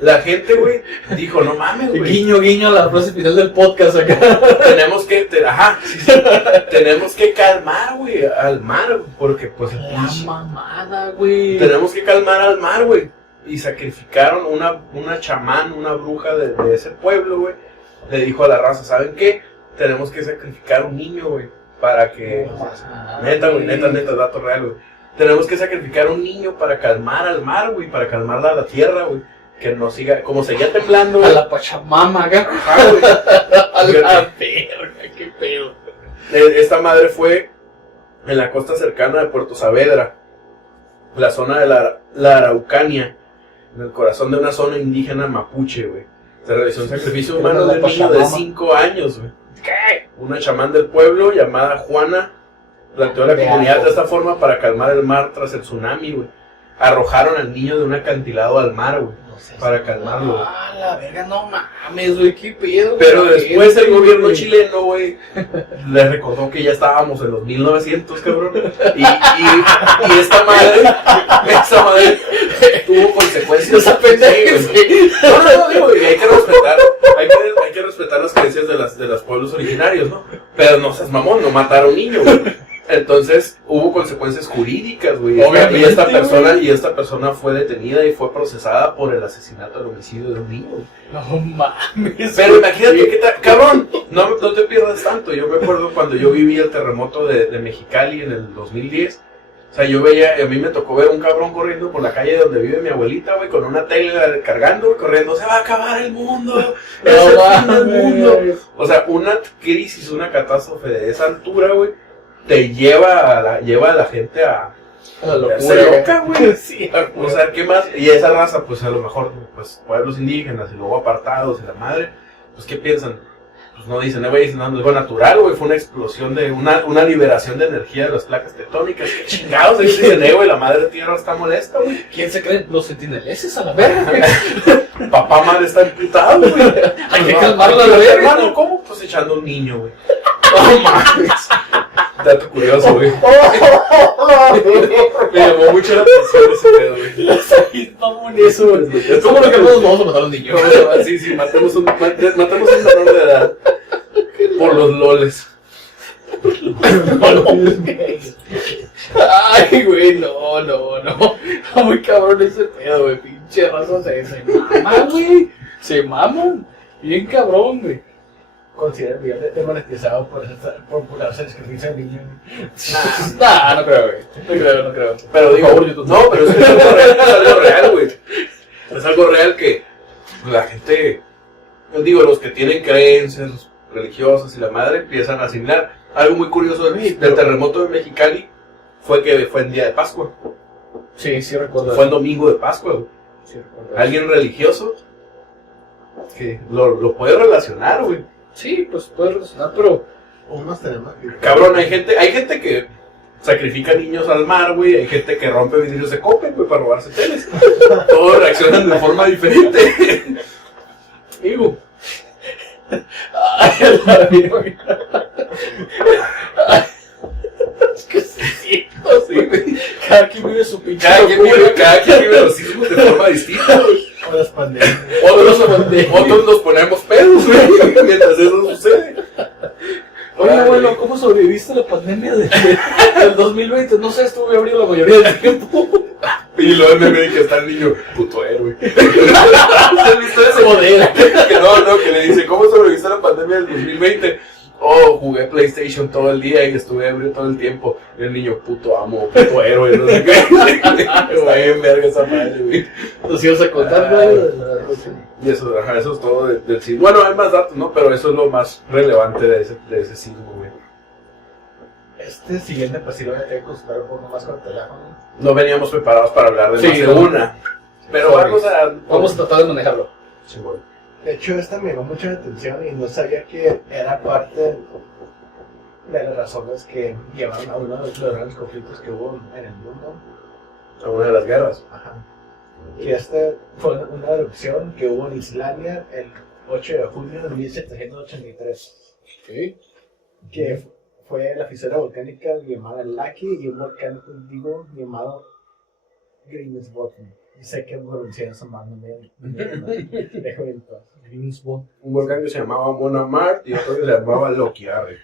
la gente, güey, dijo, no mames, güey. Guiño, guiño a la frase final del podcast acá. Tenemos que, tenemos que calmar, güey, al mar, güey, porque pues el La pinche- mamada, güey. tenemos que calmar al mar, güey. Y sacrificaron una chamán, una bruja de ese pueblo, güey. Le dijo a la raza, ¿saben qué? Tenemos que sacrificar un niño, güey, para que... Neta, güey, neta, dato real, güey. Tenemos que sacrificar un niño para calmar al mar, güey, para calmar la tierra, güey. Que no siga, como seguía temblando, A güey. la Pachamama, acá. Ajá, güey. A la Fíjate. verga, qué pedo. Esta madre fue en la costa cercana de Puerto Saavedra, la zona de la Araucanía, en el corazón de una zona indígena mapuche, güey. Se realizó un sacrificio humano de un niño de 5 años, güey. ¿Qué? Una chamán del pueblo llamada Juana planteó a la comunidad de esta forma para calmar el mar tras el tsunami, güey. Arrojaron al niño de un acantilado al mar, güey, para calmarlo, güey. Ah, la verga, no mames, güey, qué pedo. Pero güey. después el gobierno Güey. chileno, güey, le recordó que ya estábamos en los 1900, cabrón. Y esta madre tuvo consecuencias. Esa pendeja, Sí, güey. No, digo, y hay que respetar las creencias de los pueblos originarios, ¿no? Pero no seas mamón, no matar a un niño, güey. Entonces hubo consecuencias jurídicas, güey. Obviamente, Y esta persona fue detenida y fue procesada por el asesinato, el homicidio de un niño, güey. No mames. Pero imagínate, ¿qué tal? Cabrón, no te pierdas tanto. Yo me acuerdo cuando yo viví el terremoto de Mexicali en el 2010. O sea, yo veía, a mí me tocó ver un cabrón corriendo por la calle donde vive mi abuelita, güey, con una tele cargando, güey, corriendo. Se va a acabar el mundo. Es el fin del mundo. O sea, una crisis, una catástrofe de esa altura, güey, te lleva a la gente a... La locura. Se loca, güey. Sí, O sea, ¿qué más? Y esa raza, pues a lo mejor, pues pueblos indígenas y luego apartados y la madre, pues ¿qué piensan? Pues no dicen, güey, dicen, no, es algo natural, güey, fue una explosión de, una liberación de energía de las placas tectónicas. ¿Qué chingados? Ellos dicen, güey, la madre tierra está molesta, güey. ¿Quién se cree? Los sentineleses a la verga, güey. Papá madre está imputado, güey. Hay que No, calmarlo a hay la que verga. calmarlo, ¿cómo? Pues echando un niño, güey. No mames. Dato curioso, güey. Me llamó mucho la atención ese pedo, güey. Vamos en eso, güey. Es como lo que todos vamos a matar a un niño. Sí, matemos un menor de edad. Por los loles. Ay, güey, no. Está muy cabrón ese pedo, güey. Pinche raza se mama, güey. Se maman. Bien cabrón, güey. considera el video demonetizado por burlarse del sacrificio del niño. Nah, no creo, güey. No creo. Pero digo, Por favor, YouTube. no, pero es que es algo real, güey. Es algo real que la gente, yo digo, los que tienen creencias religiosas y la madre empiezan a asimilar. Algo muy curioso del terremoto de Mexicali fue que fue en día de Pascua. Sí, sí recuerdo. Fue en domingo de Pascua, güey. Sí recuerdo. Alguien religioso que lo puede relacionar, güey. Sí, pues puede relacionar, pero... Unos tenemos que... Cabrón, hay gente que sacrifica niños al mar, güey. Hay gente que rompe vidrios de Coppel, güey, para robarse teles. Todos reaccionan de forma diferente. Digo... Ay, la vida. Es que sí, Sí, güey. cada quien vive su pinche Cada quien locura. vive los sismos de forma distinta, güey. O las pandemias. Otros nos ponemos pedos, güey, mientras eso sucede. Oye, abuelo, ¿cómo sobreviviste a la pandemia del 2020? No sé, estuve abrido la mayoría del tiempo. Y luego el meme que está el niño, puto héroe. ¿Has visto ese? Joder. Que le dice, ¿cómo sobreviviste a la pandemia del 2020? Oh, jugué PlayStation todo el día y estuve ebrio todo el tiempo. Y el niño, puto amo, puto héroe, no sé qué. Está bien verga esa madre, güey. Nos ibas a contar, Ay, güey. Y eso, ajá, eso es todo del sismo. Bueno, hay más datos, ¿no? Pero eso es lo más relevante de ese sismo, güey. Este siguiente, pues sí lo voy a tener que consultar un poco más con el teléfono. No veníamos preparados para hablar de Sí, más de no. una. Pero Vamos a tratar de manejarlo. Sí, bueno. De hecho, esta me llamó mucho la atención y no sabía que era parte de las razones que llevaron a uno de los grandes conflictos que hubo en el mundo. A una de las guerras. Ajá. Que esta fue una erupción que hubo en Islandia el 8 de junio de 1783. Okay. Que fue la fisura volcánica llamada Laki y un volcán antiguo llamado Grímsvötn. Sé que pronuncié eso mal, no me déjame en paz. Grímsvötn. Un volcán que se llamaba Mona Mart y otro que se llamaba Loki. A ver.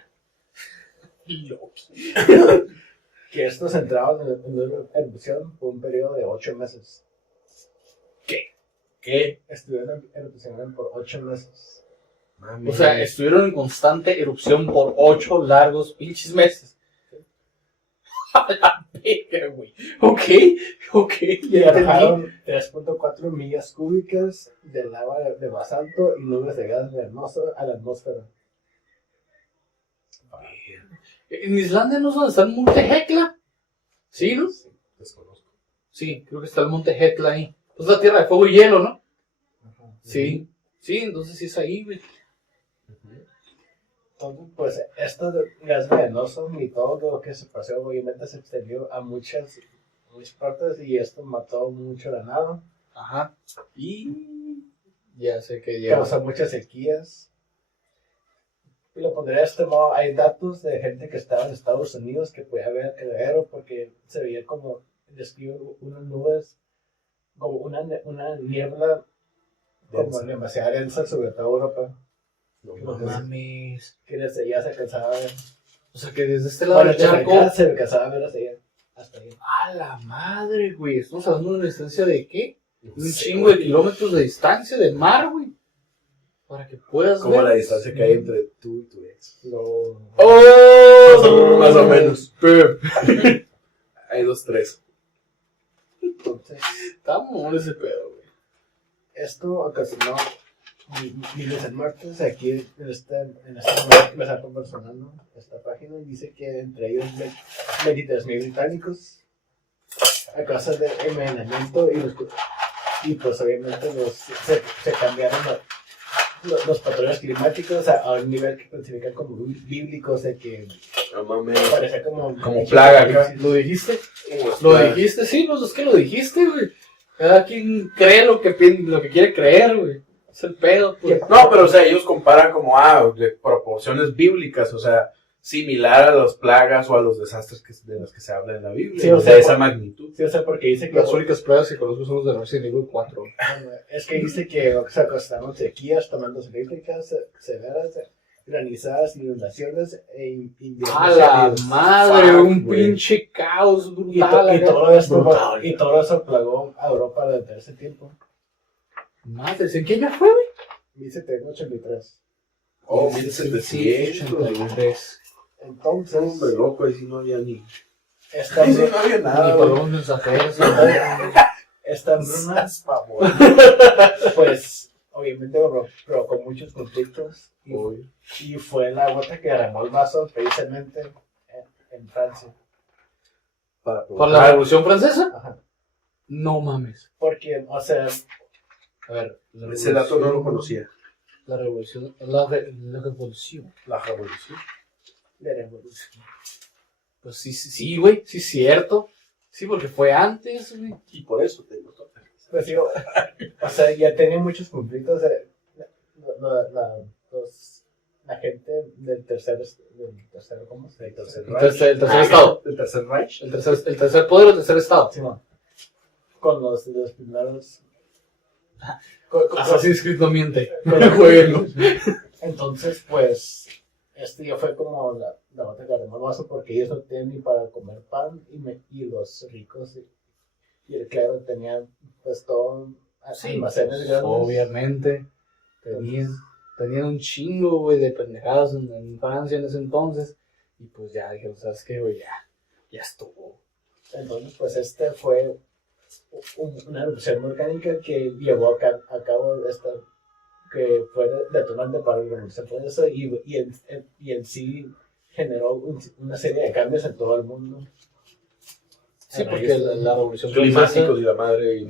Que estos entraban en una erupción por un periodo de 8 meses. ¿Qué? Estuvieron erupcionando por 8 meses. Mami. O sea, estuvieron en constante erupción por 8 largos pinches meses. A la verga, güey. Ok, Y ya entendí. arrojaron 3.4 millas cúbicas de lava de basalto y nubes de gas venenoso a la atmósfera. ¿En Islandia no es donde está el monte Hekla? ¿Sí, no? Desconozco. Sí, creo que está el monte Hekla ahí. Pues la tierra de fuego y hielo, ¿no? Sí. Sí, entonces sí es ahí, güey. Entonces, pues, esto de gas venenoso y todo lo que se pasó, obviamente se extendió a muchas partes y esto mató mucho ganado. Ajá. Y ya sé que llega. Causó muchas sequías. Y lo pondré de este modo, hay datos de gente que estaba en Estados Unidos que podía ver el cagadero porque se veía como, describe unas nubes, como una niebla como demasiado densa sobre toda Europa. No mames. Que desde allá se alcanzaba a ver. O sea que desde este lado Bueno, del desde charco. acá se alcanzaba a ver hasta allá. A la madre, güey. Estamos hablando de una distancia de qué? Un chingo de kilómetros de distancia del mar, güey. Para que puedas Como ver. la distancia que hay entre tú y tu ex. ¡Oh! Más o menos. Hay 2, 3. Entonces, Está muy ese pedo, güey. esto ocasionó miles de muertes. Aquí en esta lugar que me está proporcionando esta página dice que entre ellos 23,000 británicos a causa del envenenamiento y pues obviamente se cambiaron los patrones climáticos a un nivel que clasifican como bíblicos de que No mames. parece como plaga acá. ¿Lo dijiste? ¿Lo dijiste? Sí, pues es que lo dijiste, güey. Cada quien cree lo que quiere creer, güey. Es el pedo, pues. No, pero o sea, ellos comparan como, de proporciones bíblicas, o sea, similar a las plagas o a los desastres de los que se habla en la Biblia, Sí, o sea, de esa magnitud. Sí, o sea, porque dice que Las únicas pruebas que conozco son los de Resident Evil 4. es que dice que se acostaron sequías, tormentas eléctricas severas, granizadas, inundaciones e inviernos ¡A la gélidos. madre! Fuck, Un güey. pinche caos Y, brutal. acá. todo eso plagó a Europa durante ese tiempo. Madres, ¿en qué año fue, güey? 1783. Oh, 1700. 83. Entonces, Hombre, loco, ahí sí no había ni. esta Ahí sí hambruna, no había Ni nada, por güey. un mensajero. esta hambruna, pues, obviamente provocó muchos conflictos y fue la gota que derramó el vaso precisamente en Francia. ¿Por la Revolución Francesa? Ajá. No mames. Porque, o sea, A ver, la Ese dato no lo revolución- conocía. La revolución. La revolución. La revolución. de revolución. Pues sí, güey. Sí, cierto. Sí, porque fue antes, güey. Y por eso te digo todo. Pues digo, o sea, ya tenía muchos conflictos. La gente del tercer, ¿cómo se dice? El tercer estado. El tercer Reich. El tercer poder o el tercer estado. Sí, no. Con los primeros. Assassin's Creed no miente. Jueguenlo. Entonces, pues, ya fue como la gota que derramó el vaso porque ellos no tenían ni para comer pan y los ricos y el clero tenían pues todo almacenes pues, grandes. obviamente. Tenían un chingo, güey, de pendejadas en Francia en ese entonces. Y pues ya dijeron, ¿sabes qué, güey? Ya estuvo. Entonces, pues fue una erupción volcánica que llevó a cabo que fue detonante para la Revolución Francesa y en sí generó una serie de cambios en todo el mundo. Sí, porque la Revolución Francesa... Climáticos y la madre y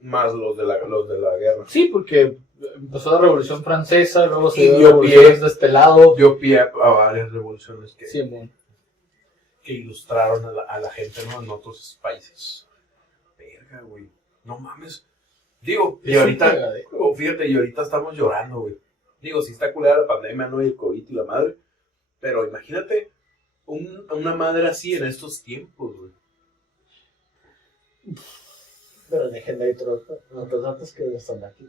más los de la guerra. Sí, porque empezó la Revolución Francesa, luego se Y dio dio revoluciones pie. de este lado. Dio pie a varias revoluciones Sí, mon. que ilustraron a la gente, ¿no? En otros países. Verga, güey. No mames. Digo, y Es un ahorita, cagadero. fíjate, y ahorita estamos llorando, güey. Digo, sí está culera la pandemia, ¿no? Y el COVID y la madre. Pero imagínate una madre así en estos tiempos, güey. Pero dejen de ahí los datos que están aquí.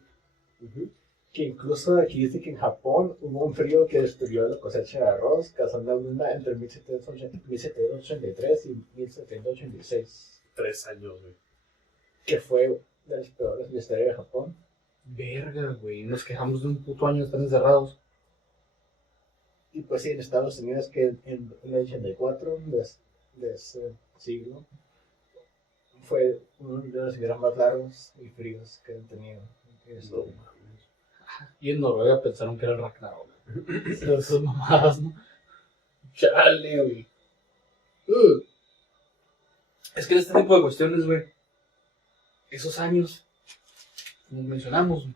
Que incluso aquí dice que en Japón hubo un frío que destruyó la cosecha de arroz, causando hambruna entre 1783 y 1786, 3 años, güey. que fue de las peores de la historia de Japón. Verga, güey. Nos quejamos de un puto año de estar encerrados. Y pues sí, en Estados Unidos, que en el 84 de ese siglo, fue uno de los inviernos más largos y fríos que han tenido. No mames. Y en Noruega pensaron que era el Ragnarok. Esas mamadas, ¿no? Chale, güey. Es que este tipo de cuestiones, güey. Esos años, como mencionamos, güey.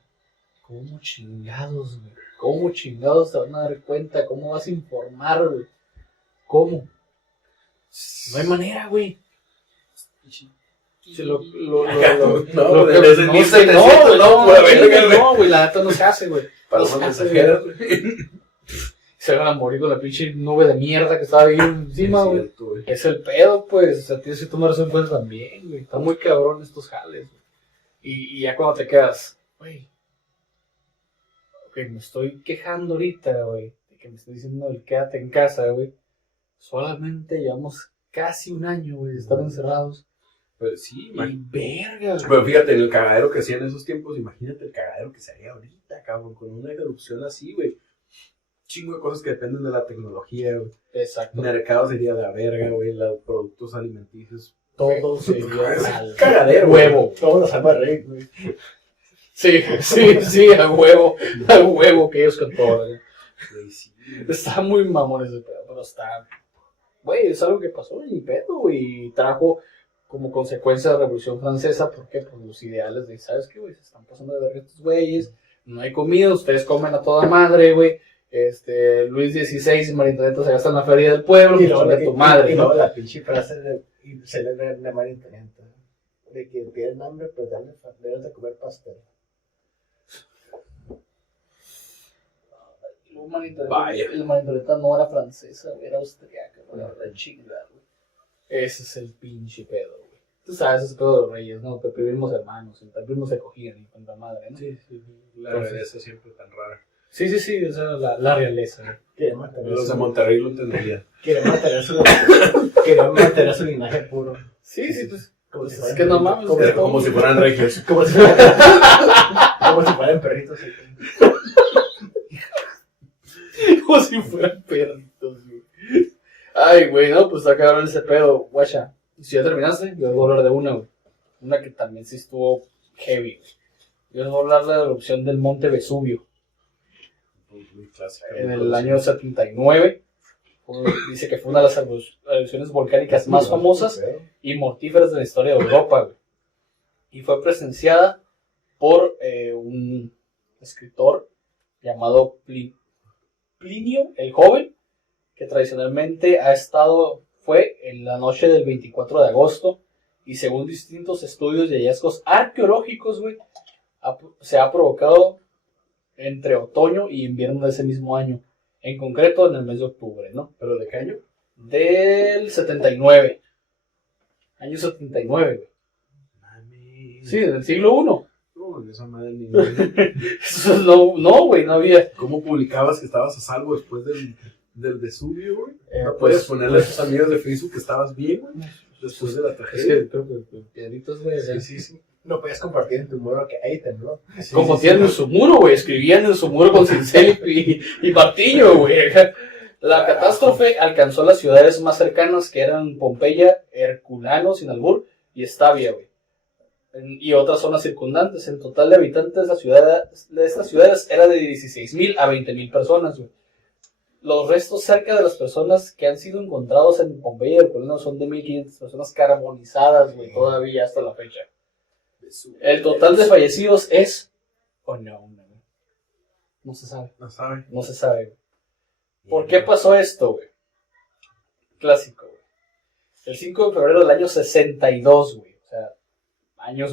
¿Cómo chingados, güey? ¿Cómo chingados te van a dar cuenta? ¿Cómo vas a informar, güey? ¿Cómo? No hay manera, güey. No, desde no, 1700, güey, no, pura verga, güey. no, güey, la neta no se hace, güey. Para No se unas hace, mensajeras, güey. güey. Se van a morir con la pinche nube de mierda que estaba ahí encima, güey. Cierto, güey. Es el pedo, pues. O sea, tienes que tomar eso en cuenta también, güey. Está muy cabrón estos jales, güey. Y ya cuando te quedas, güey. Ok, me estoy quejando ahorita, güey. De que me estoy diciendo el quédate en casa, güey. Solamente llevamos casi un año, güey, de estar encerrados. Pero sí, Y verga, güey. pero fíjate, el cagadero que hacía en esos tiempos, imagínate el cagadero que se haría ahorita, cabrón, con una erupción así, güey. Chingo de cosas que dependen de la tecnología, güey. Exacto. El mercado sería la verga, güey, los productos alimenticios. Todo sería Es al cagadero, huevo. Todos los salva rey, güey. Sí, a huevo que ellos con todo, güey. Güey, sí. Está muy mamón ese pedo, pero está... Güey, es algo que pasó en el pedo, güey, y trajo como consecuencia de la Revolución Francesa, porque por los ideales de, ¿sabes qué, güey? Se están pasando de verga estos güeyes, no hay comida, ustedes comen a toda madre, güey. Luis XVI y María Antonieta se gastan la feria del pueblo, Y pues luego, chinga tu madre, y ¿no? luego la pinche frase célebre de María Antonieta, de que tienen hambre, pues deben de comer pastel. Luego María Vaya. Antonieta no era francesa, güey, era austriaca, güey, la chingada, güey. Ese es el pinche pedo, güey. Tú sabes, ese pedo de los reyes, ¿no? Entre primos hermanos, entre primos se cogían y con la madre, ¿no? Sí, la Entonces- realeza siempre tan rara. Sí, esa es la realeza, güey. Quieren mantener Los de su- Monterrey lo entenderían. quieren mantener su linaje puro. Sí, pues. Como si Es fueran que no perritos. mames, Como, güey. Como si fueran regios. como si fueran perritos. Como si fueran perritos, güey. Ay, güey, no, pues está cabrón ese pedo, guacha. Si ya terminaste, yo voy a hablar de una, güey. Una que también sí estuvo heavy, güey. Yo les voy a hablar de la erupción del monte Vesubio. Muy clásica. En el año 79. Dice que fue una de las erupciones volcánicas más famosas y mortíferas de la historia de Europa, güey. Y fue presenciada por un escritor llamado Plinio el Joven, que tradicionalmente fue en la noche del 24 de agosto, y según distintos estudios y hallazgos arqueológicos, güey, se ha provocado entre otoño y invierno de ese mismo año, en concreto en el mes de octubre, ¿no? ¿Pero de qué año? Del 79. Año 79, güey. Mami. Sí, del siglo I. No, esa madre ni. Eso no, güey, no había. ¿Cómo publicabas que estabas a salvo después del Vesubio, güey? ¿No Pues, puedes ponerle a tus amigos de Facebook que estabas bien, güey? Después de la Es tragedia. que creo que piedritos, güey. Sí. No podías compartir en tu muro que ahí tembló. Compartían en su muro, güey. Escribían en su muro con cincel y martillo, güey. La catástrofe alcanzó las ciudades más cercanas, que eran Pompeya, Herculano, sin albur, y Estavia, güey. Y otras zonas circundantes. El total de habitantes de estas ciudades era de 16,000 a 20,000 personas, güey. Los restos cerca de las personas que han sido encontrados en Pompeya y Herculano son de 1,500 personas carbonizadas, güey, todavía hasta la fecha. El total de fallecidos es... no se sabe. No se sabe, güey. ¿Por qué pasó esto, güey? Clásico, güey. El 5 de febrero del año 62, güey. O sea,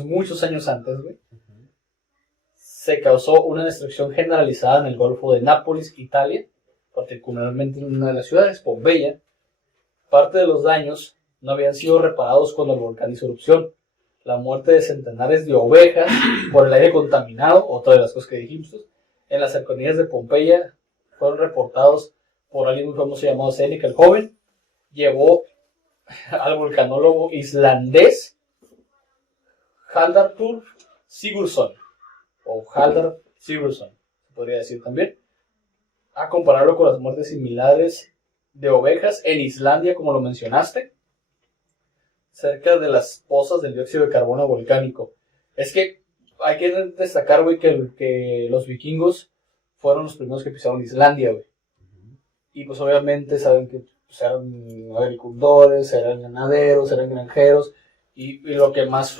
muchos años antes, güey. Se causó una destrucción generalizada en el Golfo de Nápoles, Italia. Particularmente en una de las ciudades, Pompeya. Parte de los daños no habían sido reparados cuando el volcán hizo erupción. La muerte de centenares de ovejas por el aire contaminado, otra de las cosas que dijimos, en las cercanías de Pompeya, fueron reportados por alguien muy famoso llamado Séneca el Joven. Llevó al volcanólogo islandés Haldardur Sigurðsson, o Haldar Sigurðsson, se podría decir también, a compararlo con las muertes similares de ovejas en Islandia, como lo mencionaste, cerca de las pozas del dióxido de carbono volcánico. Es que hay que destacar, güey, que los vikingos fueron los primeros que pisaron Islandia, güey. Y pues obviamente saben que pues, eran agricultores, eran ganaderos, eran granjeros, y lo que más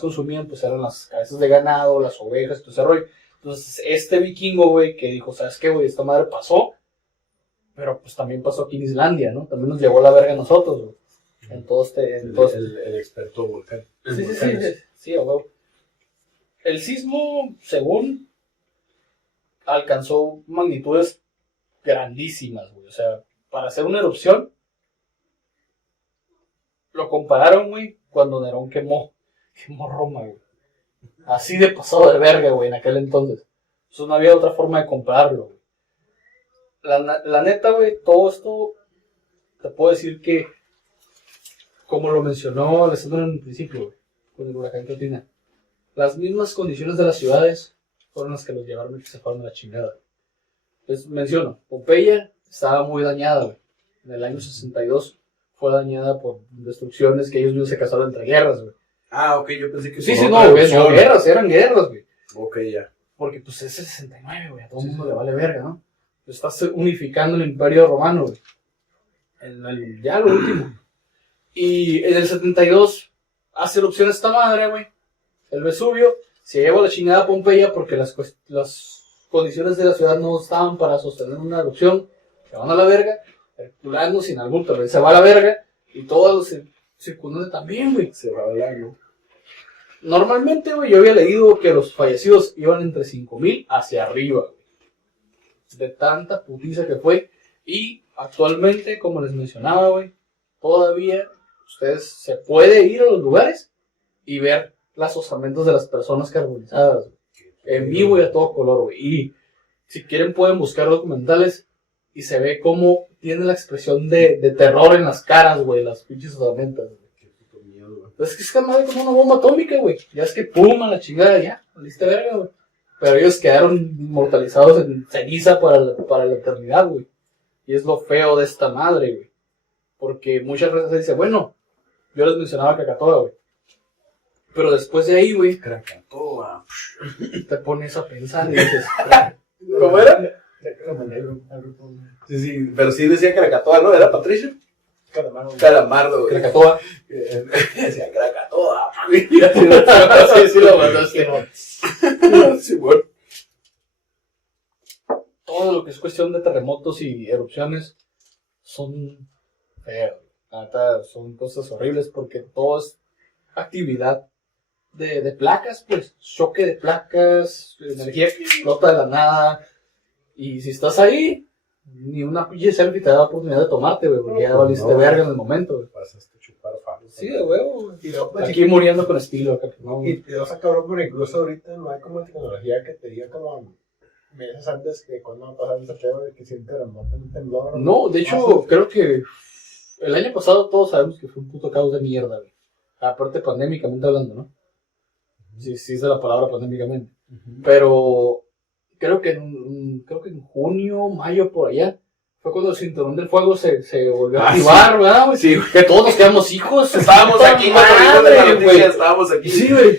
consumían pues eran las cabezas de ganado, las ovejas, todo ese rollo. Entonces este vikingo, güey, que dijo, ¿sabes qué, güey? Esta madre pasó, pero pues también pasó aquí en Islandia, ¿no? También nos llevó la verga a nosotros, güey. El experto volcán. Sí, güey. El sismo, según, alcanzó magnitudes grandísimas, güey. O sea, para hacer una erupción, lo compararon, güey, cuando Nerón quemó Roma, güey. Así de pasado de verga, güey, en aquel entonces. Eso no había otra forma de compararlo, güey. La neta, güey, todo esto, te puedo decir que, como lo mencionó Alessandro en un principio, güey, con el huracán Katrina, las mismas condiciones de las ciudades fueron las que los llevaron a que se fueron a la chingada. Les menciono, Pompeya estaba muy dañada, güey. En el año 62 fue dañada por destrucciones que ellos mismos se causaron entre guerras, güey. Ah, ok, yo pensé que... Sí, no, eran guerras, güey. Ok, ya. Porque pues es el 69, güey, a todo el mundo le vale verga, ¿no? Estás unificando el imperio romano, güey. Ya lo último. Y en el 72 hace erupción esta madre, güey. El Vesubio se lleva la chingada a Pompeya porque las condiciones de la ciudad no estaban para sostener una erupción. Se van a la verga. Herculano, sin albur, también se va a la verga. Y todos los circundantes también, güey. Se va a hablar, ¿no? Normalmente, güey, yo había leído que los fallecidos iban entre 5,000 hacia arriba, güey. De tanta putiza que fue. Y actualmente, como les mencionaba, güey, todavía ustedes se puede ir a los lugares y ver los osamentos de las personas carbonizadas, güey. En vivo y a todo color, güey. Y si quieren pueden buscar documentales y se ve cómo tiene la expresión de terror en las caras, güey, las pinches osamentas, güey. Qué puto miedo, güey. Es que es madre como una bomba atómica, güey. Ya es que pum, a la chingada, ya, lista verga, güey. pero ellos quedaron inmortalizados en ceniza para la eternidad, güey. Y es lo feo de esta madre, güey. Porque muchas veces se dice, bueno, yo les mencionaba Krakatoa, güey. Pero después de ahí, güey, Krakatoa. te pones a pensar y dices, ¿Cómo era? Sí, sí, pero sí decía Krakatoa, ¿no? ¿Era Patricio? Calamardo, güey. Krakatoa. Decía Krakatoa. Sí, lo mandaste. Sí, bueno. Todo lo que es cuestión de terremotos y erupciones son feos. La neta, son cosas horribles porque todo es actividad de placas, pues, choque de placas, energía que explota de la nada. Y si estás ahí, ni una pinche selfie te da la oportunidad de tomarte, güey, porque ya valiste verga en el momento, güey. Pasaste a chupar faros. Sí, de huevo, güey. Y luego, pues, Aquí muriendo con estilo, acá, no. Y te vas a cabrón, pero incluso ahorita no hay como tecnología que te diga como meses antes que cuando va a pasar ese pedo de que si un terremoto, un temblor. No, de hecho, creo que el año pasado todos sabemos que fue un puto caos de mierda, güey. Aparte pandémicamente hablando, ¿no? Sí, sí es de la palabra pandémicamente. Pero creo que en junio, mayo, por allá, fue cuando el cinturón del fuego se volvió a activar, ¿verdad, güey? Sí, Que todos nos quedamos hijos. estábamos aquí cuando vimos la noticia, güey. estábamos aquí. Sí, güey.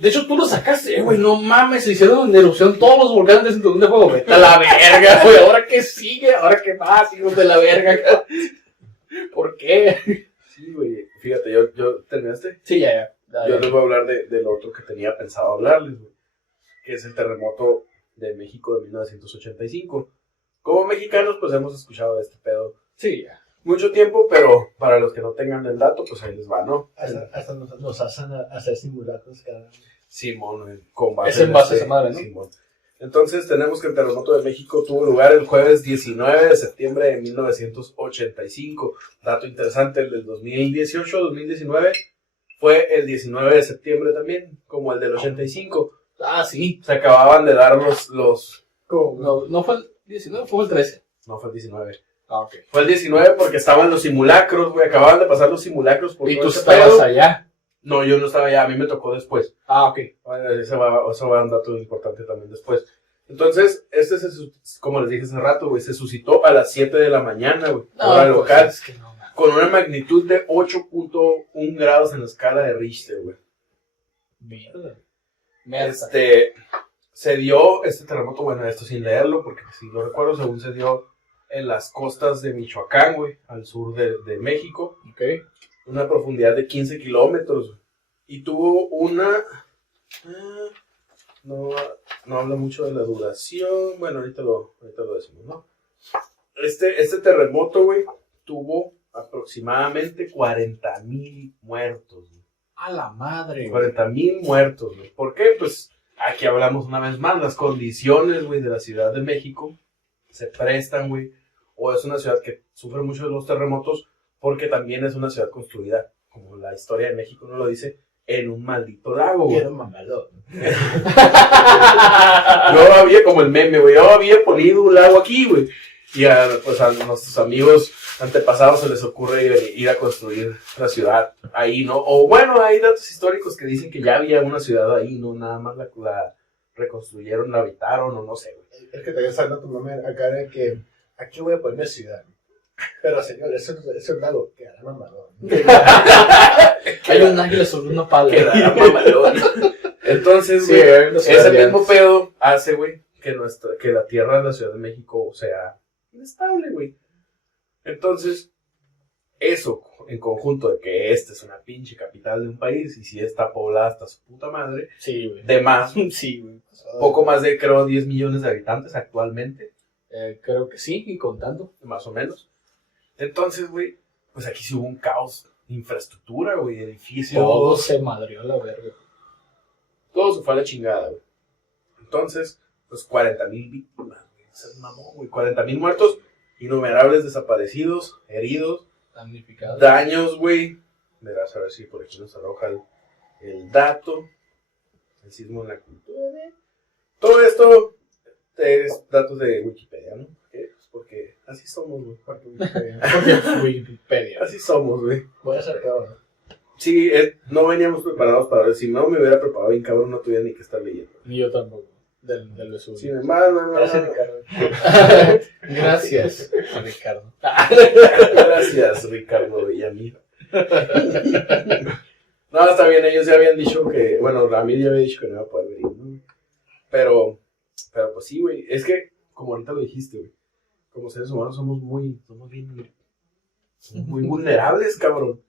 De hecho, tú lo sacaste, güey. No mames, se hicieron en erupción todos los volcanes del cinturón de fuego. Vete a la verga, güey. ¿Ahora qué sigue? ¿Ahora qué más, hijos de la verga? ¿Por qué? Sí, güey. Fíjate, yo ¿terminaste? Sí, ya. Yo les voy a hablar del otro que tenía pensado hablarles, güey. Que es el terremoto de México de 1985. Como mexicanos, pues hemos escuchado de este pedo Sí, ya. mucho tiempo, pero para los que no tengan el dato, pues ahí les va, ¿no? Hasta nos hacen hacer simulacros cada año. Simón, güey, con base Es en base a este- esa madre, ¿no? Simón. Entonces tenemos que el terremoto de México tuvo lugar el jueves 19 de septiembre de 1985. Dato interesante, el del 2018-2019 fue el 19 de septiembre también, como el del 85. Ah, sí. Se acababan de dar los No fue el 19, fue el 13. No, fue el 19. Ah, ok. Fue el 19 porque estaban los simulacros, güey. Acababan de pasar los simulacros por Y todo tú ese estabas pedo. allá. No, yo no estaba allá, a mí me tocó después. Ah, ok. Eso va a dar un dato importante también después. Entonces, como les dije hace rato, güey, se suscitó a las 7 de la mañana, güey. Hora pues, local. es que no, man. Con una magnitud de 8.1 grados en la escala de Richter, güey. Mierda. Se dio este terremoto, bueno, esto sin leerlo, porque si lo recuerdo, según se dio en las costas de Michoacán, güey, al sur de México. Ok. Una profundidad de 15 kilómetros, güey. Y tuvo una... No habla mucho de la duración. Bueno, ahorita lo decimos, ¿no? Este terremoto, güey, tuvo aproximadamente 40,000 muertos, güey. A la madre, güey. 40,000 muertos, güey. ¿Por qué? Pues aquí hablamos una vez más, las condiciones, güey, de la Ciudad de México se prestan, güey. O es una ciudad que sufre mucho de los terremotos porque también es una ciudad construida, como la historia de México nos lo dice, en un maldito lago, güey. Quiero mamalón. Yo había, como el meme, güey, yo había ponido un lago aquí, güey. Y pues a nuestros amigos antepasados se les ocurre ir a construir la ciudad ahí, ¿no? O bueno, hay datos históricos que dicen que ya había una ciudad ahí, ¿no? Nada más la reconstruyeron, la habitaron, o no sé, güey. Es que te voy a tu nombre acá de que aquí voy a poner ciudad. Pero señor, eso es un lago que hará mamalón. Hay un águila sobre una pala. Quedará mamalón. Entonces, Sí, güey, los ese guardianes. mismo pedo hace, güey, que la tierra de la Ciudad de México sea inestable, güey. Entonces, eso, en conjunto de que esta es una pinche capital de un país y si está poblada hasta su puta madre, Sí, güey. de más, Sí, güey. poco más de, creo, 10 millones de habitantes actualmente, Creo que sí, y contando. más o menos. Entonces, güey, pues aquí sí hubo un caos de infraestructura, güey, edificios. Todo se madrió a la verga. Todo se fue a la chingada, güey. Entonces, pues 40,000 víctimas, güey. Se mamó, güey. 40,000 muertos, innumerables desaparecidos, heridos, Damnificado. daños, güey. Verás a ver si por aquí nos arroja el dato. El sismo en la cultura. Todo esto es datos de Wikipedia, ¿no? ¿Por qué? Pues porque así somos, güey. Porque Porque Wikipedia. Así somos, güey. voy a hacer peor. Sí, no veníamos preparados para ver. Si no me hubiera preparado bien, cabrón, no tuviera ni que estar leyendo. Ni yo tampoco. del Vesubio. Sin embargo, Gracias, Ricardo. Gracias, Ricardo. Gracias, Ricardo Villamil. No, está bien, ellos ya habían dicho que, bueno, Ramírez ya había dicho que no iba a poder venir, ¿no? Pero pues sí, güey, es que, como ahorita lo dijiste, güey, como seres humanos somos muy vulnerables, cabrón.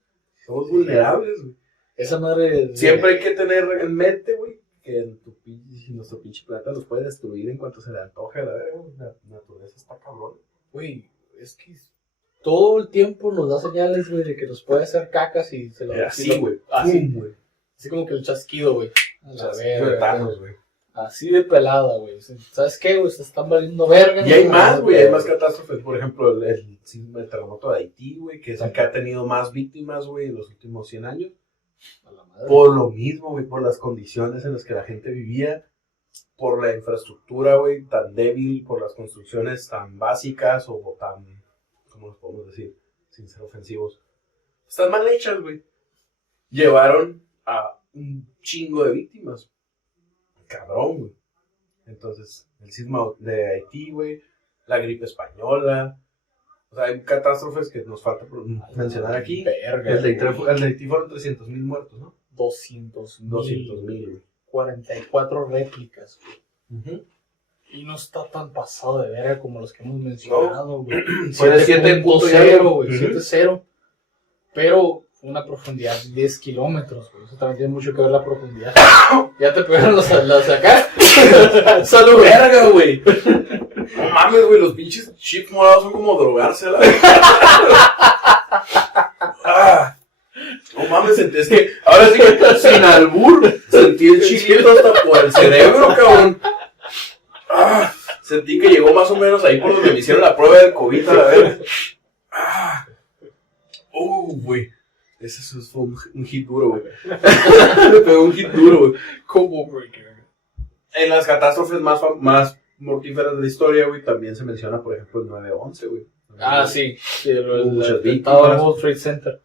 Somos vulnerables, güey. Esa madre... Siempre hay que tener en mente, güey, que nuestro pinche planeta nos puede destruir en cuanto se le antoje, la verdad, la naturaleza está cabrón. Güey, es que todo el tiempo nos da señales, güey, de que nos puede hacer cacas y se lo... Así, güey. Así, güey. Así como que el chasquido, güey. A la Chasquido de verga, Thanos, güey. así de pelada, güey. ¿Sabes qué, güey? Se están valiendo verga. Y hay ¿no? más, güey, hay más catástrofes. Por ejemplo, el terremoto de Haití, güey, que es el que ha tenido más víctimas, güey, en los últimos 100 años. A la madre. Por lo mismo, güey, por las condiciones en las que la gente vivía, por la infraestructura, güey, tan débil, por las construcciones tan básicas o tan, ¿cómo los podemos decir? Sin ser ofensivos. Están mal hechas, güey. Llevaron a un chingo de víctimas. Cabrón, güey. Entonces, el sismo de Haití, güey, la gripe española. O sea, hay catástrofes que nos falta mencionar aquí. Verga, El de güey. Haití fueron 300,000 muertos, ¿no? 200,000. 200,000, güey. 44 réplicas, güey. Y no está tan pasado de verga como los que hemos mencionado, güey. Fue de 7.0, güey. 7.0. Pero una profundidad de 10 kilómetros, güey. Eso también tiene mucho que ver la profundidad. Ya te pegaron los acá. ¡Salud, verga, güey! No mames, güey, los pinches chips morados son como drogarse, la verdad. No mames, es que ahora sí que sin albur sentí el chilito hasta por el cerebro, cabrón. Sentí que llegó más o menos ahí por donde me hicieron la prueba del COVID, a la verga. Güey. Ese fue un hit duro, güey. Le pegó un hit duro, güey. Combo breaker. En las catástrofes más mortíferas de la historia, güey, también se menciona, por ejemplo, el 9/11, güey. Sí. Muchas el víctimas. atentado al World Trade Center.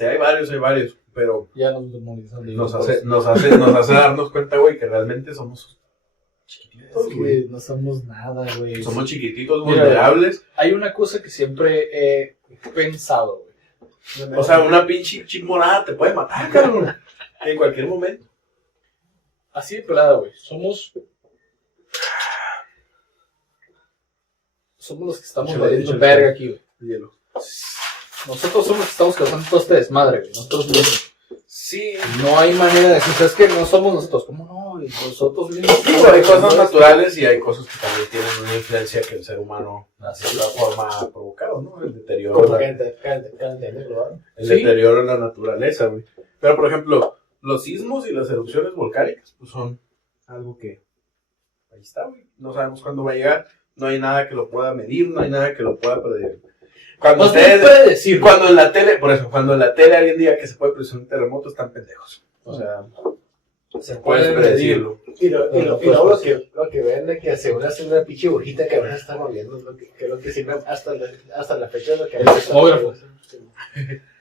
Hay varios, pero Ya nos demonizan. nos hace darnos cuenta, güey, que realmente somos chiquititos, Es güey. que no somos nada, güey. Somos chiquititos, Mira, vulnerables. Hay una cosa que siempre he pensado, güey. O sea, una pinche chimorada te puede matar, cabrón. En cualquier momento. Así de pelada, güey. Somos los que estamos Échale, valiendo échale. verga aquí, güey. Hielo. Nosotros somos los que estamos causando todo este desmadre, güey. Nosotros mismos. Sí. No hay manera de decir, ¿sabes qué? No somos nosotros. ¿Cómo no? Y nosotros mismos. Digo, hay cosas naturales y hay cosas que también tienen una influencia que el ser humano, de cierta forma, ha provocado, ¿no? El deterioro. Como calentamiento global. El Sí. deterioro en la naturaleza, güey. Pero, por ejemplo, los sismos y las erupciones volcánicas, pues son algo que ahí está, güey. No sabemos cuándo va a llegar. No hay nada que lo pueda medir, no hay nada que lo pueda predecir. Cuando No se ustedes, puede decir. cuando en la tele, por eso, cuando en la tele alguien diga que se puede predecir un terremoto, están pendejos. O sea, Se puedes puede predecirlo. Y luego lo que ven de que según hace una pinche burbujita que ahora está moviendo, que es lo que sirve hasta la fecha de lo que El sismógrafo.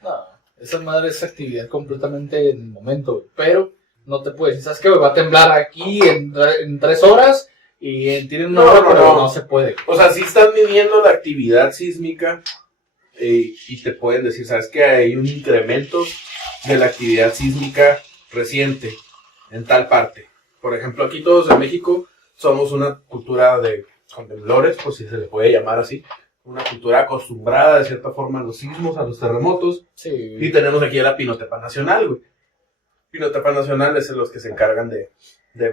No, esa madre es actividad completamente en el momento, güey. Pero no te puedes decir, ¿sabes qué, güey? Va a temblar aquí en 3 horas y tienen una hora, pero no se puede. O sea, sí están midiendo la actividad sísmica y te pueden decir, ¿sabes qué? Hay un incremento de la actividad sísmica reciente en tal parte. Por ejemplo, aquí todos en México somos una cultura con temblores, pues si se le puede llamar así. Una cultura acostumbrada de cierta forma a los sismos, a los terremotos. Sí. Y tenemos aquí a la Pinotepa Nacional, güey. Pinotepa Nacional es los que se encargan de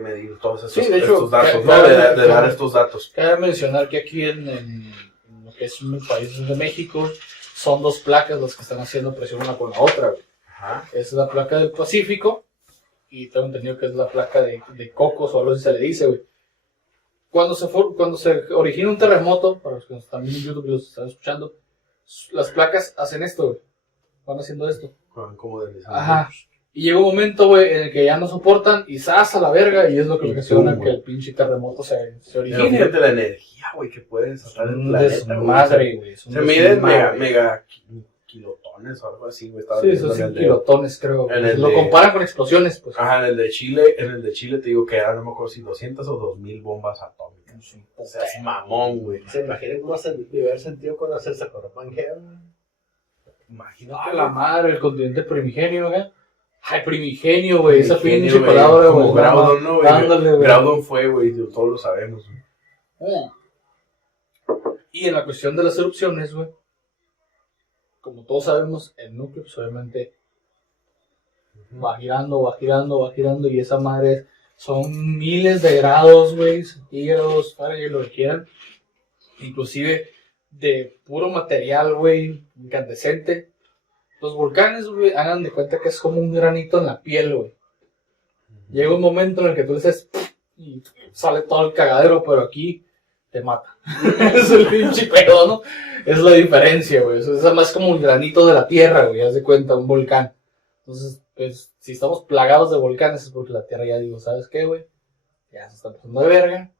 medir todos estos, Sí, de hecho, estos datos, ¿no? cada- De dar estos datos. Cabe mencionar que aquí en lo que es un país de México son 2 placas las que están haciendo presión una con la otra, güey. Ajá. Es la placa del Pacífico y tengo entendido que es la placa de Cocos o algo así se le dice, güey. Cuando se origina un terremoto, para los que están viendo en YouTube y los están escuchando, las placas hacen esto, güey. Van haciendo esto. Como deslizando. Ajá. Y llega un momento, güey, en el que ya no soportan y ¡zas! A la verga, y es lo que Y ocasiona pum, que güey. el pinche terremoto se Pero origine. fíjate la energía, güey, que puede desatar el Un planeta. desmadre, güey. Se mide en mega kilotones o algo así, güey. Estaba Sí, viendo esos en 100 el de- kilotones, creo. en el Lo de- comparan con explosiones, pues. Ajá, en el de Chile te digo que eran, no me acuerdo si 200 o 2000 bombas atómicas. O sea, es mamón, güey. ¿Se imaginan cómo se debe haber sentido cuando se sacó Pangea? Imagínate. Ah, la madre, el continente primigenio, güey. Ay, primigenio, güey. Esa Primigenio, pinche güey, palabra, como güey. Groudon, ¿no, güey? Ándale, güey. Groudon fue, güey, todos lo sabemos, güey. Y en la cuestión de las erupciones, güey, como todos sabemos, el núcleo pues, obviamente va girando, y esa madre son miles de grados, güey, centígrados, Fahrenheit, lo que quieran, inclusive de puro material, güey, incandescente. Los volcanes, güey, hagan de cuenta que es como un granito en la piel, güey. Llega un momento en el que tú dices, y sale todo el cagadero, pero aquí te mata. Es el pinche pedo, ¿no? Es la diferencia, güey. Es más como un granito de la tierra, güey. Haz de cuenta, un volcán. Entonces, pues, si estamos plagados de volcanes es porque la tierra ya digo, ¿sabes qué, güey? Ya se está pasando de verga.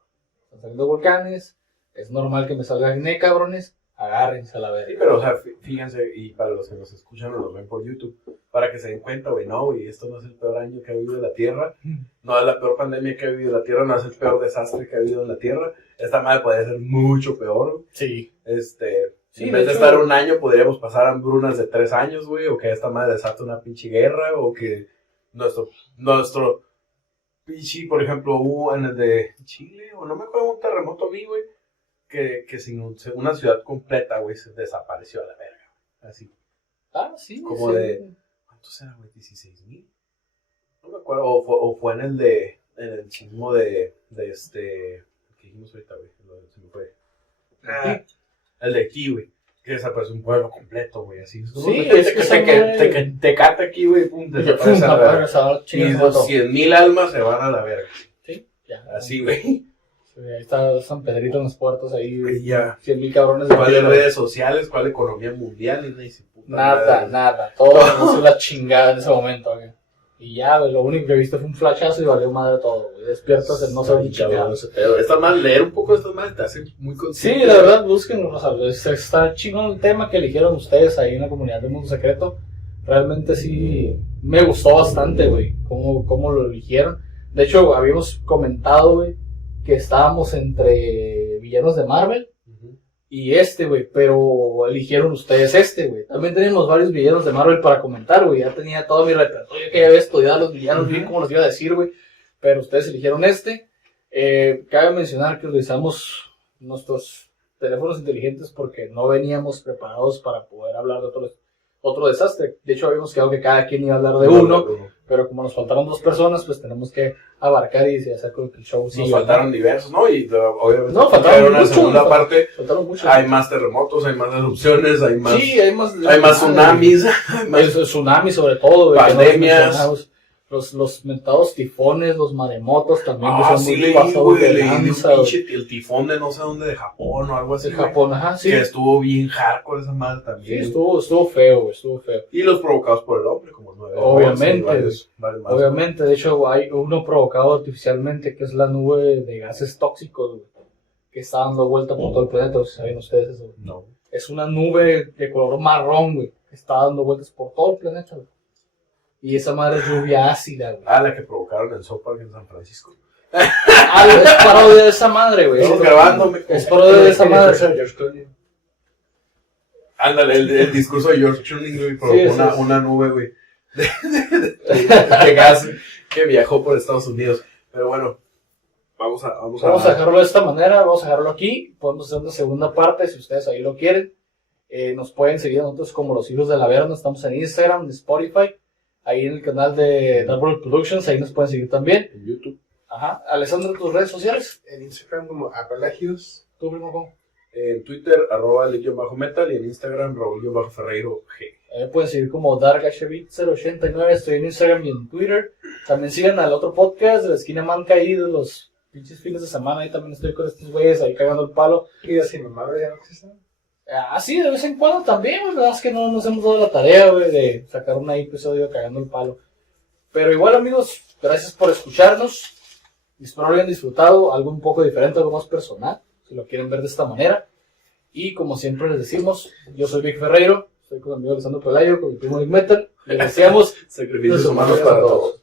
Están saliendo volcanes. Es normal que me salga acné, cabrones. Agárrense a la Sí, verga. pero, o sea, fíjense, y para los que nos escuchan o nos ven por YouTube, para que se den cuenta, güey, no, güey, esto no es el peor año que ha vivido la Tierra, no es la peor pandemia que ha vivido la Tierra, no es el peor desastre que ha habido en la Tierra, esta madre puede ser mucho peor, Sí. Sí, en de vez de hecho- estar un año, podríamos pasar hambrunas de 3 años, güey, o que esta madre desate una pinche guerra, o que nuestro pinche, por ejemplo, hubo en el de Chile, o no me acuerdo, un terremoto a mí, güey, que sin una ciudad completa, güey, se desapareció a la verga, así. Ah, sí. Como sí. de- ¿Cuántos eran, güey? ¿16,000? No me acuerdo. O fue en el sismo de ¿qué dijimos ahorita, güey? Se me fue. El de aquí, güey. Que desapareció un pueblo completo, güey, así. Es como Sí, de es que esa madre- te cata aquí, güey, pum, Y desaparece a la verga. Y Y 200,000 almas se van a la verga. Sí, ya. Así, güey. Sí, ahí está San Pedrito en los puertos, ahí. Y ya. 100,000 cabrones de ¿Cuáles tierra. redes sociales? ¿Cuál economía mundial? Y ni su puta Nada, madre. nada. Todo es la chingada en ese momento, güey. Y ya, güey, lo único que viste fue un flashazo y valió madre todo, güey. Despiertas en no saber ni Ay, cabrón, chingada. ese pedo. Está mal leer un poco de estas madres, te hace muy Sí, consciente. la verdad, búsquenlo, o sea, está chingón el tema que eligieron ustedes ahí en la comunidad de Mundo Secreto. Realmente sí, me gustó bastante, güey, cómo lo eligieron. De hecho, habíamos comentado, güey, que estábamos entre villanos de Marvel Ujú. y güey, pero eligieron ustedes güey. También tenemos varios villanos de Marvel para comentar, güey. Ya tenía todo mi repertorio que ya había estudiado los villanos, bien cómo los iba a decir, güey. Pero ustedes eligieron Cabe mencionar que utilizamos nuestros teléfonos inteligentes porque no veníamos preparados para poder hablar de otro desastre. De hecho, habíamos quedado que cada quien iba a hablar de uno, pero como nos faltaron 2 personas, pues tenemos que abarcar y hacer con que el show Nos siga, faltaron diversos, ¿no? Y obviamente No, faltaron en una muchos, segunda ¿no? parte Faltaron muchos. hay más terremotos, hay más erupciones, hay más, Sí, hay más tsunamis, hay más El tsunami sobre todo, güey, que no pandemias. mencionamos. Los mentados tifones, los maremotos también que son sí muy leí, pasados güey, de leí de un lanza, güey. pinche el tifón de no sé dónde de Japón o algo así, De güey, Japón, ajá, sí. que estuvo bien hardcore esa madre Sí, también. estuvo feo, güey, estuvo feo. Y los provocados por el hombre, como 9. Obviamente, varios más. Obviamente, de hecho, hay uno provocado artificialmente que es la nube de gases tóxicos, güey, que está dando vuelta por todo el planeta, si saben ustedes eso. No. Es una nube de color marrón, güey, que está dando vueltas por todo el planeta, güey. Y esa madre es lluvia ácida, güey. Ah, la que provocaron en South Park en San Francisco. Ah, es parodia de esa madre, güey. Estamos grabando, Es parodia de esa madre. Ándale, el discurso de George Clooney, güey, provocó Sí, sí. una nube, güey, de gas que viajó por Estados Unidos. Pero bueno, vamos a Vamos a dejarlo de esta manera, vamos a dejarlo aquí. Podemos hacer una segunda parte si ustedes ahí lo quieren. Nos pueden seguir a nosotros como Los Hijos del Averno. Estamos en Instagram, en Spotify, ahí en el canal de Dark World Productions. Ahí nos pueden seguir también. en YouTube. Ajá. Alessandro, tus redes sociales. En Instagram como Apelagios. ¿Tú, primo, cómo? En Twitter, @Lick_Metal, y en Instagram, Raúl_Ferreiro G. Me pueden seguir como DarkHBit089. Estoy en Instagram y en Twitter. También sigan al otro podcast de la esquina manca ahí de los pinches fines de semana. Ahí también estoy con estos güeyes ahí cagando el palo. Y de Sin Mamá ya no existen. Sí, de vez en cuando también, güey. La verdad es que no nos hemos dado la tarea, güey, de sacar un episodio cagando el palo. Pero igual, amigos, gracias por escucharnos. Espero hayan disfrutado algo un poco diferente, algo más personal, si lo quieren ver de esta manera. Y como siempre les decimos, yo soy Vic Ferreiro. Estoy con mi amigo Alessandro Pelayo, con mi primo Nick Metal. Les deseamos Sacrificios humanos para todos.